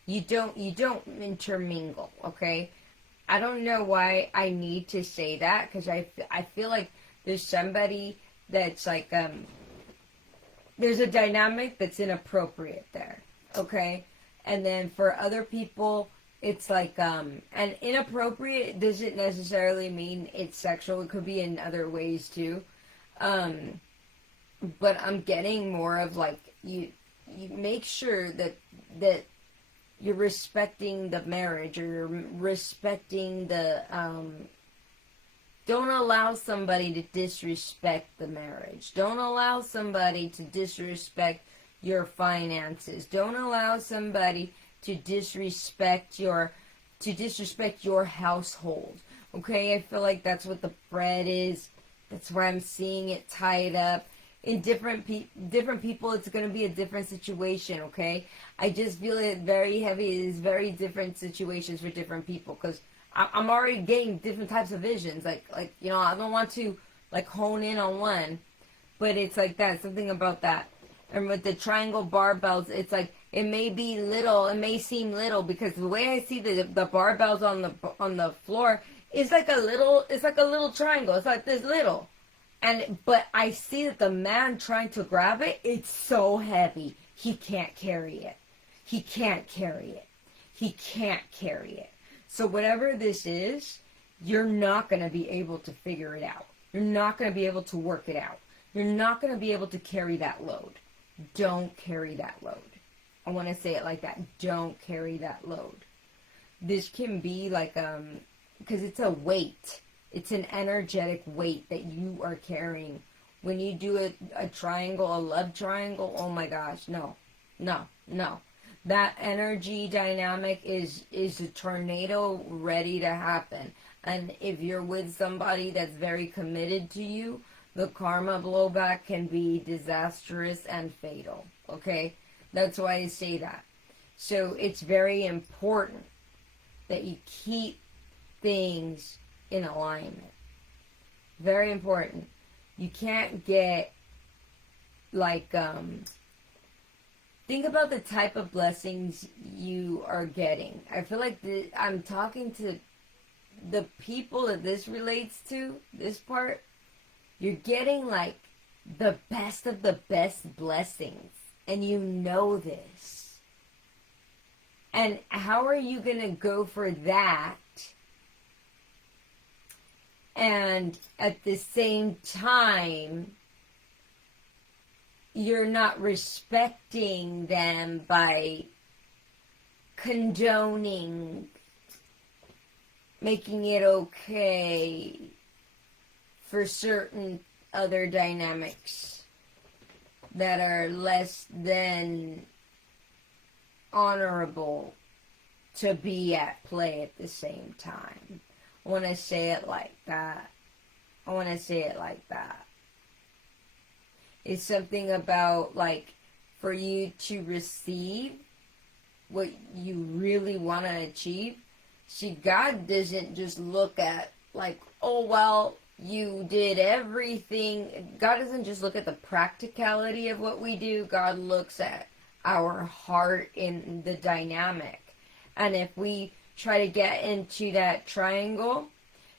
You don't intermingle, okay? I don't know why I need to say that, because I feel like there's somebody that's like, there's a dynamic that's inappropriate there, okay? And then for other people, it's like, and inappropriate doesn't necessarily mean it's sexual. It could be in other ways too. But I'm getting more of like, you make sure that you're respecting the marriage, or you're respecting the, don't allow somebody to disrespect the marriage. Don't allow somebody to disrespect your finances. Don't allow somebody to disrespect your household. Okay, I feel like that's what the bread is. That's where I'm seeing it tied up. In different people, it's going to be a different situation, okay? I just feel it very heavy. It is very different situations for different people, because I'm already getting different types of visions. Like you know, I don't want to like hone in on one, but it's like that, something about that. And with the triangle barbells, it's like, it may be little, it may seem little, because the way I see the barbells on the floor is like a little triangle. It's like this little. But I see that the man trying to grab it, it's so heavy. He can't carry it. He can't carry it. He can't carry it. So whatever this is, you're not going to be able to figure it out. You're not going to be able to work it out. You're not going to be able to carry that load. Don't carry that load. I want to say it like that. Don't carry that load. This can be like, because it's a weight. It's an energetic weight that you are carrying. When you do a triangle, a love triangle, oh my gosh, no. That energy dynamic is a tornado ready to happen. And if you're with somebody that's very committed to you, the karma blowback can be disastrous and fatal. Okay? That's why I say that. So it's very important that you keep things in alignment. Very important. You can't get like, think about the type of blessings you are getting. I feel like I'm talking to the people that this relates to, this part. You're getting like the best of the best blessings, and you know this. And how are you going to go for that and at the same time you're not respecting them by condoning, making it okay for certain other dynamics that are less than honorable to be at play at the same time? I want to say it like that. It's something about, like, for you to receive what you really want to achieve. See, God doesn't just look at, like, oh, well, you did everything. God doesn't just look at the practicality of what we do. God looks at our heart in the dynamic. And if we try to get into that triangle,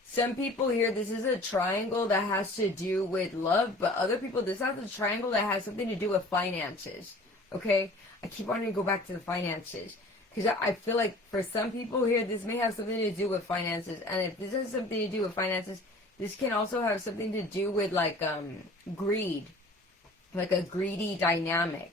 some people here, this is a triangle that has to do with love, but other people, this is a triangle that has something to do with finances. Okay? I keep wanting to go back to the finances. Because I feel like for some people here, this may have something to do with finances. And if this has something to do with finances, this can also have something to do with like greed. Like a greedy dynamic.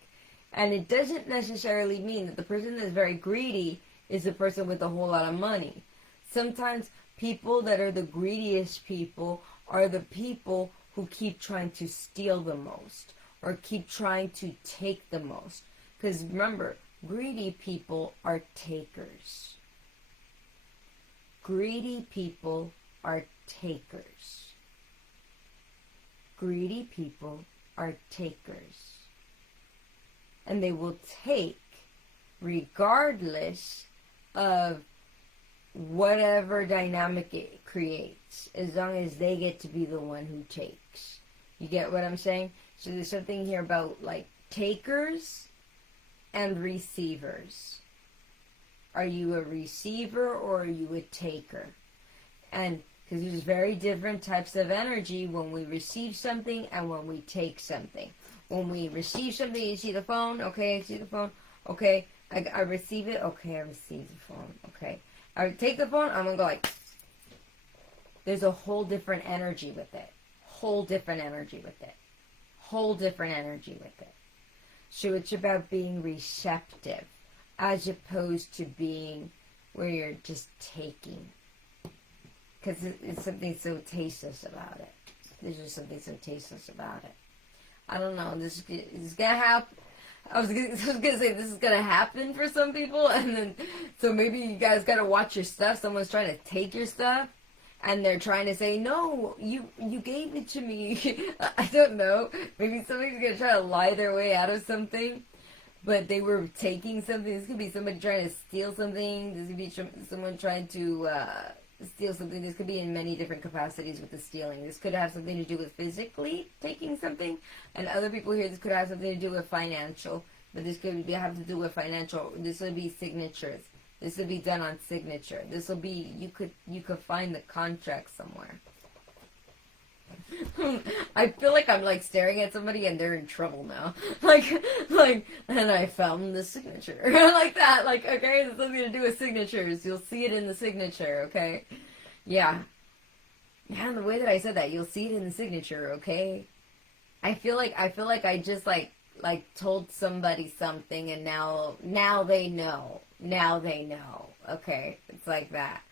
And it doesn't necessarily mean that the person that's very greedy is the person with a whole lot of money. Sometimes people that are the greediest people are the people who keep trying to steal the most or keep trying to take the most. Because remember, greedy people are takers. Greedy people are takers. Greedy people are takers. And they will take regardless of whatever dynamic it creates, as long as they get to be the one who takes. You get what I'm saying? So there's something here about like takers and receivers. Are you a receiver or are you a taker? And because there's very different types of energy when we receive something and when we take something. When we receive something, you see the phone, okay, I see the phone, okay, I receive it, okay, I receive the phone, okay. I take the phone, I'm going to go like, there's a whole different energy with it. Whole different energy with it. Whole different energy with it. So it's about being receptive as opposed to being where you're just taking. Because it's something so tasteless about it. There's just something so tasteless about it. I don't know. This is gonna happen. I was gonna say this is gonna happen for some people, and then so maybe you guys gotta watch your stuff. Someone's trying to take your stuff, and they're trying to say, "No, you gave it to me." I don't know. Maybe somebody's gonna try to lie their way out of something, but they were taking something. This could be somebody trying to steal something. This could be someone trying to steal something. This could be in many different capacities with the stealing. This could have something to do with physically taking something, and other people here, this could have something to do with financial, but this could have to do with financial. This would be signatures. This would be done on signature. This will be, you could find the contract somewhere. I feel like I'm like staring at somebody and they're in trouble now. Like, and I found the signature. Like that. Like, okay, there's something to do with signatures. You'll see it in the signature, okay? Yeah. Yeah, the way that I said that, you'll see it in the signature, okay? I feel like I just like told somebody something and now they know. Now they know. Okay? It's like that.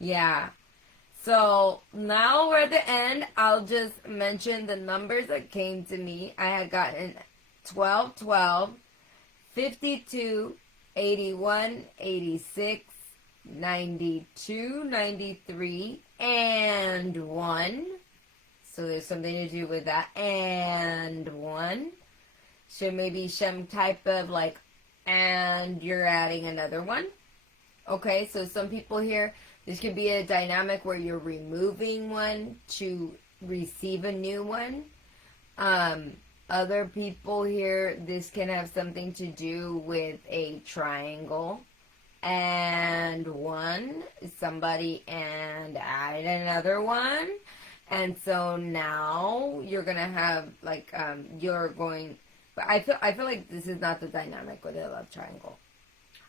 Yeah. So now we're at the end. I'll just mention the numbers that came to me. I had gotten 12, 12, 52, 81, 86, 92, 93, and 1. So there's something to do with that. And 1. So maybe some type of like, and you're adding another one. Okay, so some people here, this could be a dynamic where you're removing one to receive a new one. Other people here, this can have something to do with a triangle. And 1, somebody and add another one. And so now you're going to have like, you're going, but I feel like this is not the dynamic with a love triangle.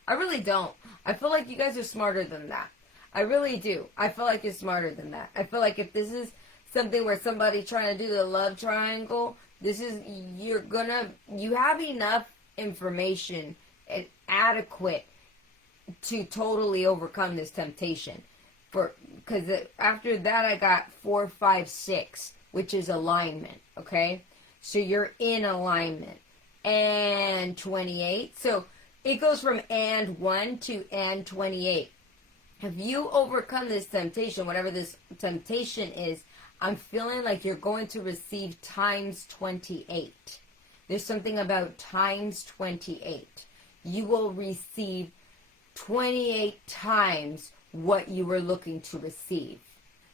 I really don't. I feel like you guys are smarter than that. I really do. I feel like you're smarter than that. I feel like if this is something where somebody trying to do the love triangle, this is, you have enough information and adequate to totally overcome this temptation. Because after that I got 4, 5, 6, which is alignment, okay? So you're in alignment. And 28. So it goes from and 1 to and 28. If you overcome this temptation, whatever this temptation is, I'm feeling like you're going to receive times 28. There's something about times 28. You will receive 28 times what you were looking to receive.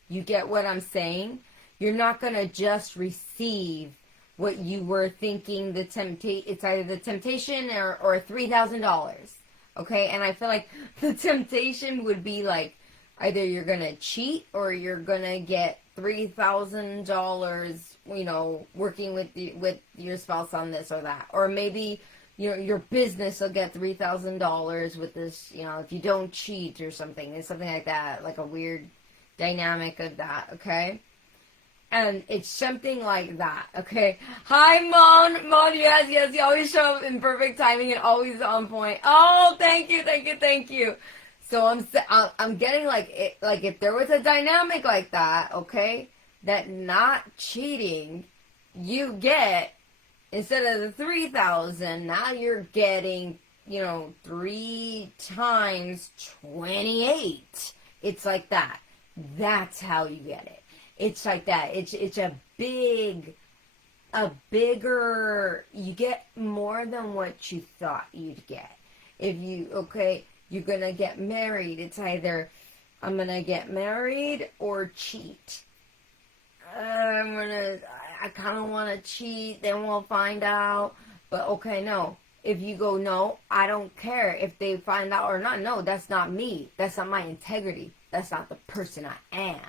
You get what I'm saying? You're not going to just receive what you were thinking it's either the temptation or $3,000. Okay, and I feel like the temptation would be like either you're gonna cheat or you're gonna get $3,000, working with your spouse on this or that, or maybe your business will get $3,000 with this, if you don't cheat or something. It's something like that, like a weird dynamic of that. Okay. And it's something like that, okay? Hi, Mon. Mon, yes, you always show up in perfect timing and always on point. Oh, thank you. So I'm getting like if there was a dynamic like that, okay, that not cheating, you get, instead of the 3,000, now you're getting, 3 times 28. It's like that. That's how you get it. It's like that. It's a bigger, you get more than what you thought you'd get. If you're gonna get married, it's either I'm gonna get married or cheat. I kind of want to cheat, then we'll find out. But okay, no. If you go, no, I don't care if they find out or not. No, that's not me. That's not my integrity. That's not the person I am.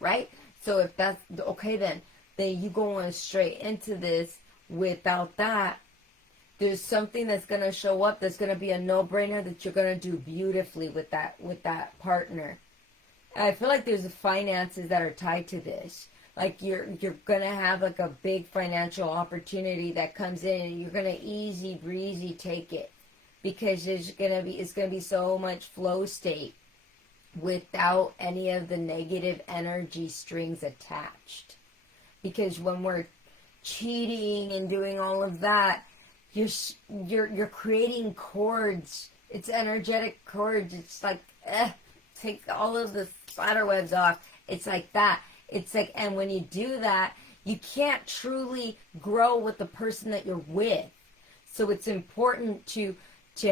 Right? So if that's okay, then you going straight into this without that. There's something that's gonna show up that's gonna be a no-brainer that you're gonna do beautifully with that partner. And I feel like there's finances that are tied to this. Like you're gonna have like a big financial opportunity that comes in, and you're gonna easy breezy take it because it's gonna be so much flow state without any of the negative energy strings attached. Because when we're cheating and doing all of that, you're creating cords. It's energetic cords. It's like, take all of the spider webs off. It's like that. It's like, and when you do that, you can't truly grow with the person that you're with. So it's important to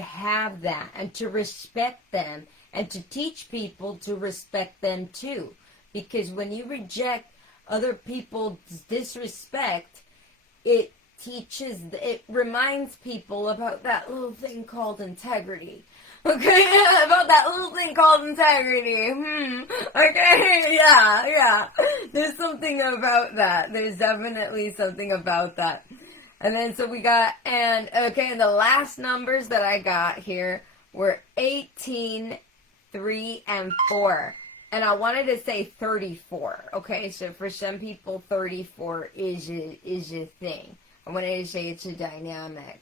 have that and to respect them and to teach people to respect them too. Because when you reject other people's disrespect, it reminds people about that little thing called integrity. Okay, about that little thing called integrity. Okay, yeah. There's something about that. There's definitely something about that. And then so we got, the last numbers that I got here were 18, 3, and 4. And I wanted to say 34. Okay, so for some people, 34 is a thing. I wanted to say it's a dynamic.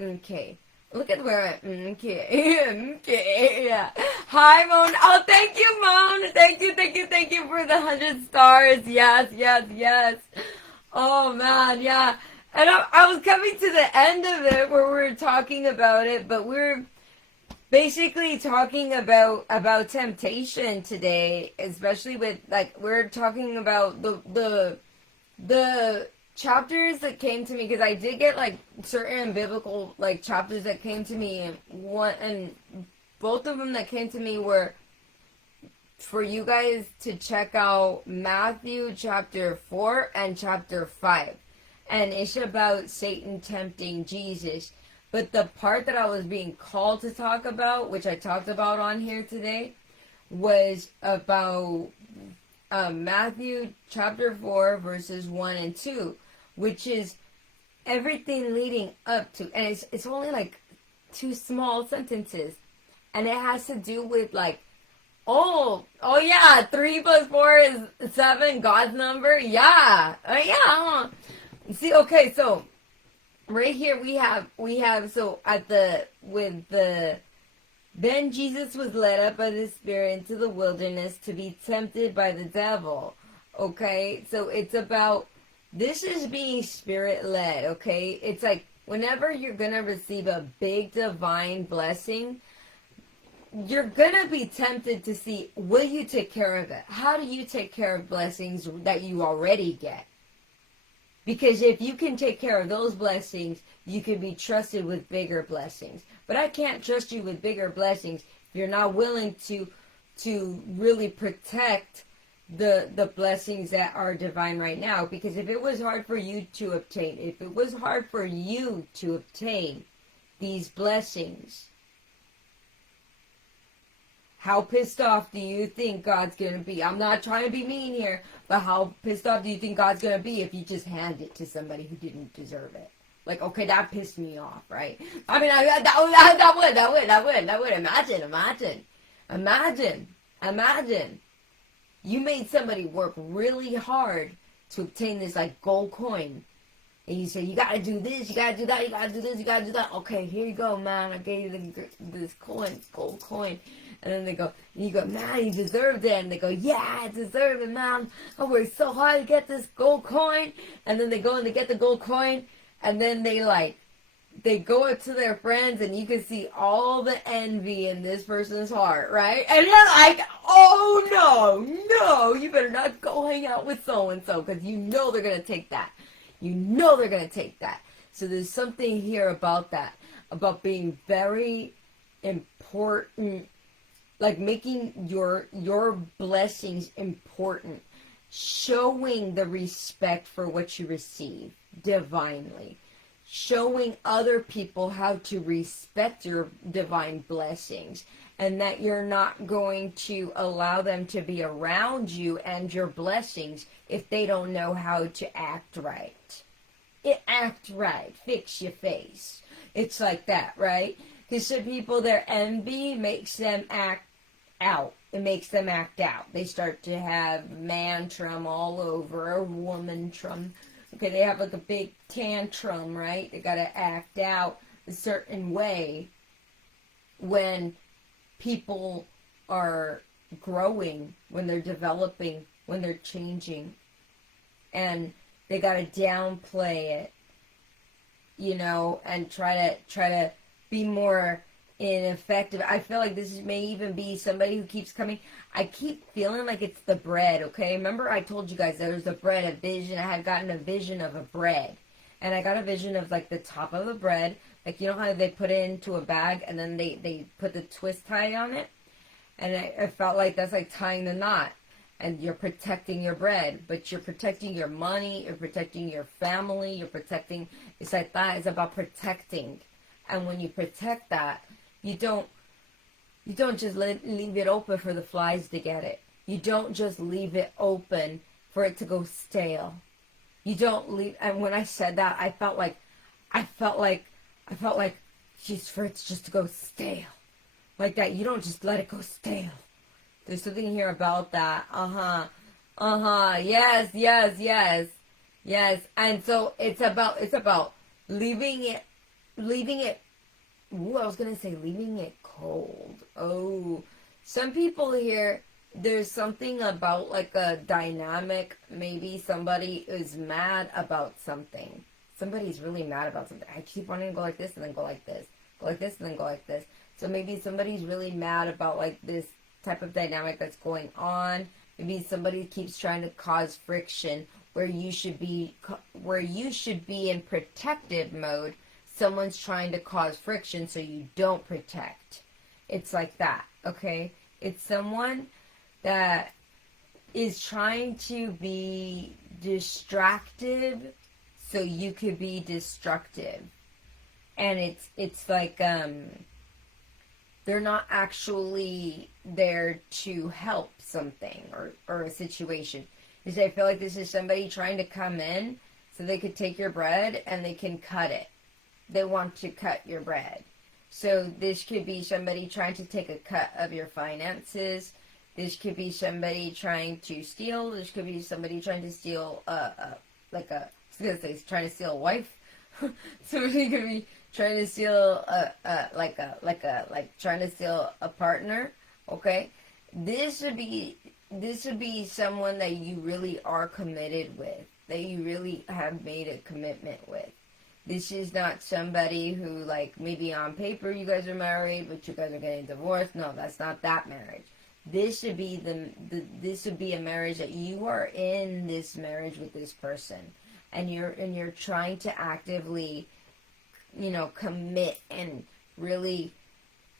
Okay. Look at where okay, yeah. Hi, Mon. Oh, thank you, Mon. Thank you for the 100 stars. Yes. Oh, man, yeah. And I was coming to the end of it where we were talking about it, but we're basically talking about temptation today, especially with, like, we're talking about the chapters that came to me, because I did get like certain biblical like chapters that came to me, and both of them that came to me were for you guys to check out Matthew chapter 4 and chapter 5, and it's about Satan tempting Jesus. But the part that I was being called to talk about, which I talked about on here today, was about Matthew chapter 4 verses 1 and 2, which is everything leading up to, and it's only like 2 small sentences, and it has to do with like, oh yeah, 3 plus 4 is 7, God's number, yeah. See, okay, so right here we have so then Jesus was led up by the Spirit into the wilderness to be tempted by the devil. Okay, so it's about, this is being Spirit-led, okay? It's like, whenever you're going to receive a big divine blessing, you're going to be tempted to see, will you take care of it? How do you take care of blessings that you already get? Because if you can take care of those blessings, you can be trusted with bigger blessings. But I can't trust you with bigger blessings if you're not willing to really protect the blessings that are divine right now. Because if it was hard for you to obtain, these blessings, How pissed off do you think God's going to be? I'm not trying to be mean here, but how pissed off do you think God's going to be if you just hand it to somebody who didn't deserve it? Like, okay, that pissed me off, right? I mean, that would. Imagine. You made somebody work really hard to obtain this, like, gold coin. And you say, you gotta do this, you gotta do that, you gotta do this, you gotta do that. Okay, here you go, man. I gave you this coin, gold coin. And then you go, man, you deserved it. And they go, yeah, I deserve it, man. I worked so hard to get this gold coin. And then they go and they get the gold coin. And then they go up to their friends and you can see all the envy in this person's heart, right? And you're like, oh, no, you better not go hang out with so-and-so because you know they're going to take that. So there's something here about that, about being very important, like making your blessings important, showing the respect for what you receive divinely, showing other people how to respect your divine blessings, and that you're not going to allow them to be around you and your blessings if they don't know how to act right. Act right. Fix your face. It's like that, right? Because some people, their envy makes them act out. It makes them act out. They start to have man-trum all over, or woman-trum. Okay, they have like a big tantrum, right? They got to act out a certain way when people are growing, when they're developing, when they're changing. And they got to downplay it, and try to be more ineffective. I feel like this may even be somebody who keeps coming. I keep feeling like it's the bread, okay? Remember I told you guys there was a bread, a vision. I had gotten a vision of a bread. And I got a vision of, like, the top of the bread. Like, you know how they put it into a bag and then they put the twist tie on it? And I felt like that's like tying the knot. And you're protecting your bread. But you're protecting your money. You're protecting your family. You're protecting... It's like that. It's about protecting. And when you protect that, you don't just leave it open for the flies to get it. You don't just leave it open for it to go stale. You don't leave. And when I said that, I felt like, geez, for it just to go stale, like that. You don't just let it go stale. There's something here about that. Yes. And so it's about leaving it. Ooh, I was going to say leaving it cold. Oh, some people here, there's something about like a dynamic. Maybe somebody is mad about something. Somebody's really mad about something. I keep wanting to go like this and then go like this. Go like this and then go like this. So maybe somebody's really mad about like this type of dynamic that's going on. Maybe somebody keeps trying to cause friction where you should be in protective mode. Someone's trying to cause friction so you don't protect. It's like that, okay? It's someone that is trying to be distractive so you could be destructive. And it's like they're not actually there to help something or a situation. Because I feel like this is somebody trying to come in so they could take your bread and they can cut it. They want to cut your bread. So this could be somebody trying to take a cut of your finances. This could be somebody trying to steal. This could be somebody trying to steal trying to steal a wife. Somebody could be trying to steal trying to steal a partner. Okay, this would be someone that you really are committed with, that you really have made a commitment with. This is not somebody who, like, maybe on paper you guys are married, but you guys are getting divorced. No, that's not that marriage. This should be this would be a marriage that you are in this marriage with this person, and you're trying to actively, commit and really,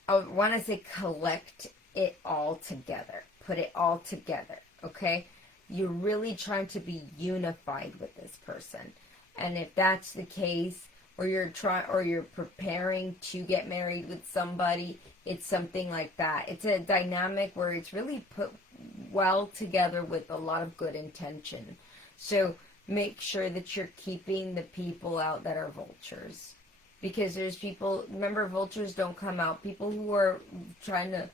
I want to say collect it all together, put it all together. Okay, you're really trying to be unified with this person. And if that's the case, or you're preparing to get married with somebody. It's something like that. It's a dynamic where it's really put well together with a lot of good intention. So make sure that you're keeping the people out that are vultures. Because there's people, remember, vultures don't come out. People who are trying to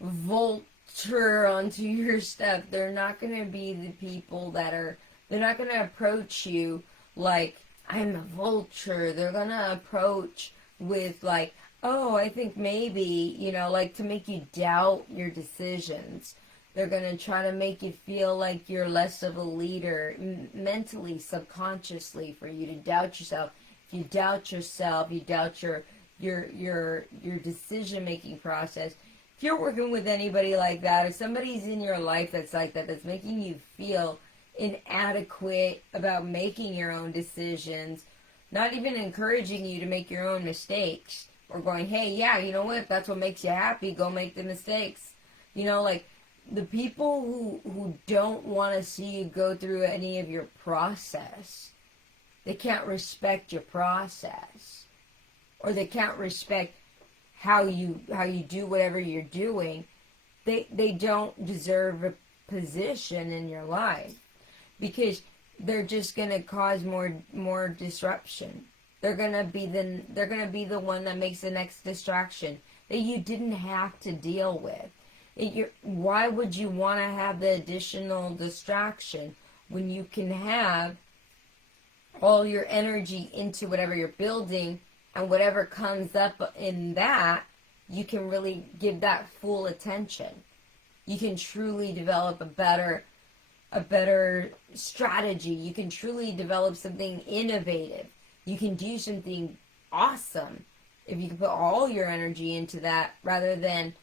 vulture onto your stuff, they're not going to be the people they're not going to approach you like, I'm a vulture. They're going to approach with like, oh, I think maybe, like to make you doubt your decisions. They're going to try to make you feel like you're less of a leader mentally, subconsciously, for you to doubt yourself. If you doubt yourself, you doubt your decision-making process. If you're working with anybody like that, if somebody's in your life that's like that, that's making you feel inadequate about making your own decisions, not even encouraging you to make your own mistakes, or going, hey, yeah, you know what, if that's what makes you happy, go make the mistakes. Like, the people who don't want to see you go through any of your process, they can't respect your process, or they can't respect how you do whatever you're doing. They don't deserve a position in your life, because they're just going to cause more disruption. They're going to be the one that makes the next distraction that you didn't have to deal with. Why would you want to have the additional distraction when you can have all your energy into whatever you're building, and whatever comes up in that, you can really give that full attention. You can truly develop a better strategy. You can truly develop something innovative. You can do something awesome if you can put all your energy into that, rather than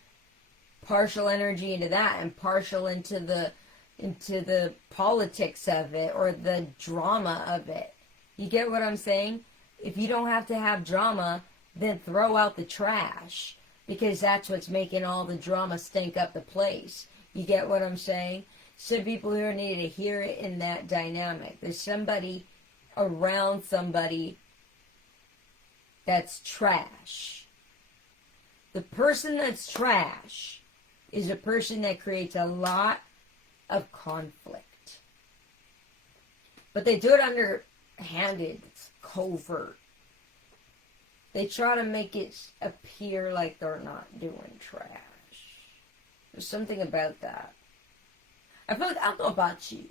partial energy into that and partial into the politics of it or the drama of it. You get what I'm saying? If you don't have to have drama, then throw out the trash, because that's what's making all the drama stink up the place. You get what I'm saying? Some people here need to hear it in that dynamic. There's somebody around somebody that's trash. The person that's trash is a person that creates a lot of conflict. But they do it underhanded. It's covert. They try to make it appear like they're not doing trash. There's something about that. I don't know about you.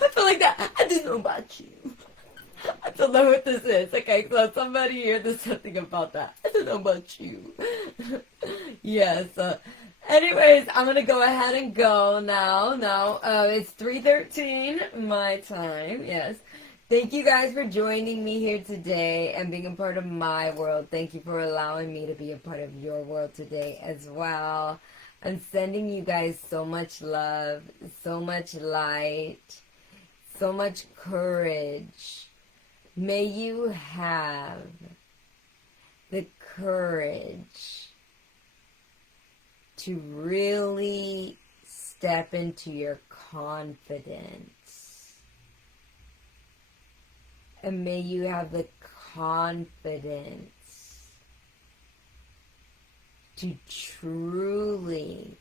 I feel like that. I just know about you. I don't know what this is. Okay, so somebody here, there's something about that. I don't know about you. Yes. Anyways, I'm going to go ahead and go now. It's 3:13 my time. Yes. Thank you guys for joining me here today and being a part of my world. Thank you for allowing me to be a part of your world today as well. I'm sending you guys so much love, so much light, so much courage. May you have the courage to really step into your confidence. And may you have the confidence to truly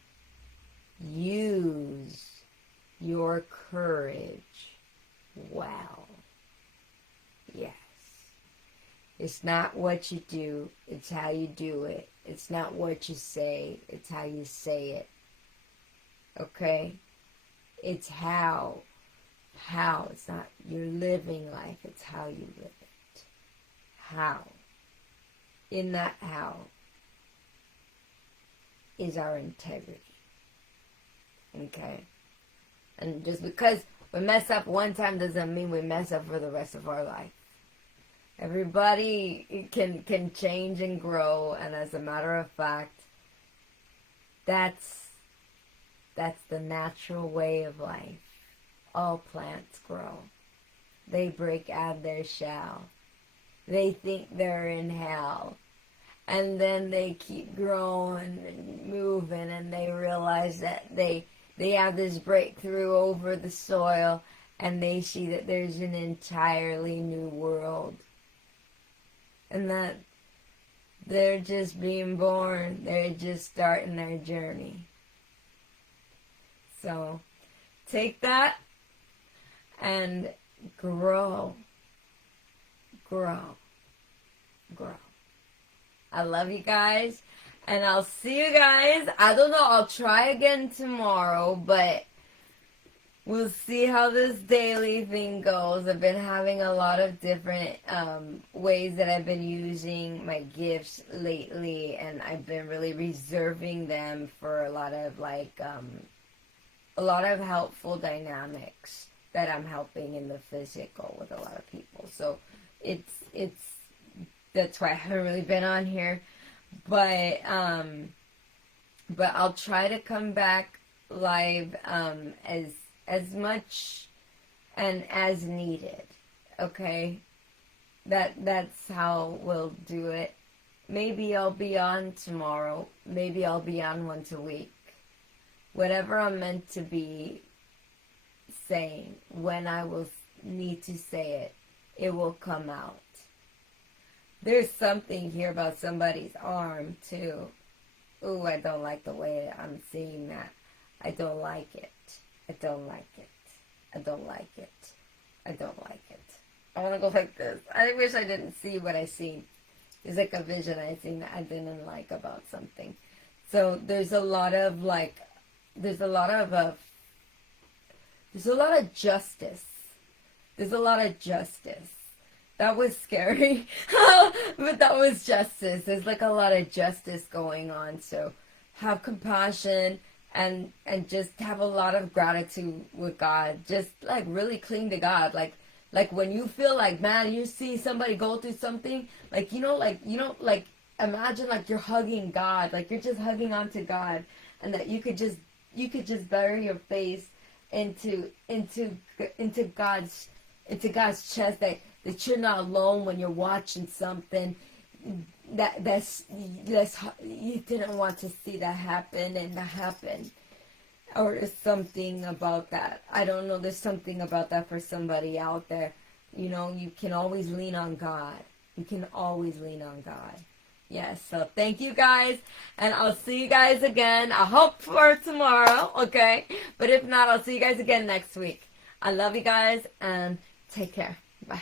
use your courage well. Yes. It's not what you do, it's how you do it. It's not what you say, it's how you say it. Okay? It's how. It's not you're living life, it's how you live it. How. In that how is our integrity. Okay? And just because we mess up one time doesn't mean we mess up for the rest of our life. Everybody can change and grow, and as a matter of fact, that's the natural way of life. All plants grow. They break out of their shell. They think they're in hell. And then they keep growing and moving, and they realize that they have this breakthrough over the soil, and they see that there's an entirely new world. and that they're just being born. They're just starting their journey. So take that and grow. Grow. Grow. I love you guys. And I'll see you guys. I don't know. I'll try again tomorrow. But we'll see how this daily thing goes. I've been having a lot of different ways that I've been using my gifts lately. And I've been really reserving them for a lot of helpful dynamics that I'm helping in the physical with a lot of people. So that's why I haven't really been on here. But I'll try to come back live as much and as needed. Okay? That's how we'll do it. Maybe I'll be on tomorrow. Maybe I'll be on once a week. Whatever I'm meant to be saying, when I will need to say it, it will come out. There's something here about somebody's arm, too. Ooh, I don't like the way I'm seeing that. I don't like it. I don't like it. I don't like it. I don't like it. I want to go like this. I wish I didn't see what I see. It's like a vision I seen that I didn't like about something. So there's a lot of justice. There's a lot of justice. That was scary, but that was justice. There's like a lot of justice going on. So have compassion and just have a lot of gratitude with God. Just like really cling to God. Like when you feel like, man, you see somebody go through something, like imagine like you're hugging God, like you're just hugging onto God, and that you could just bury your face into God's chest, that you're not alone when you're watching something that's you didn't want to see that happen, and that happened. Or there's something about that. I don't know, there's something about that for somebody out there. You know, you can always lean on God. You can always lean on God. Yes, so thank you guys, and I'll see you guys again. I hope for tomorrow, okay? But if not, I'll see you guys again next week. I love you guys, and take care. Bye.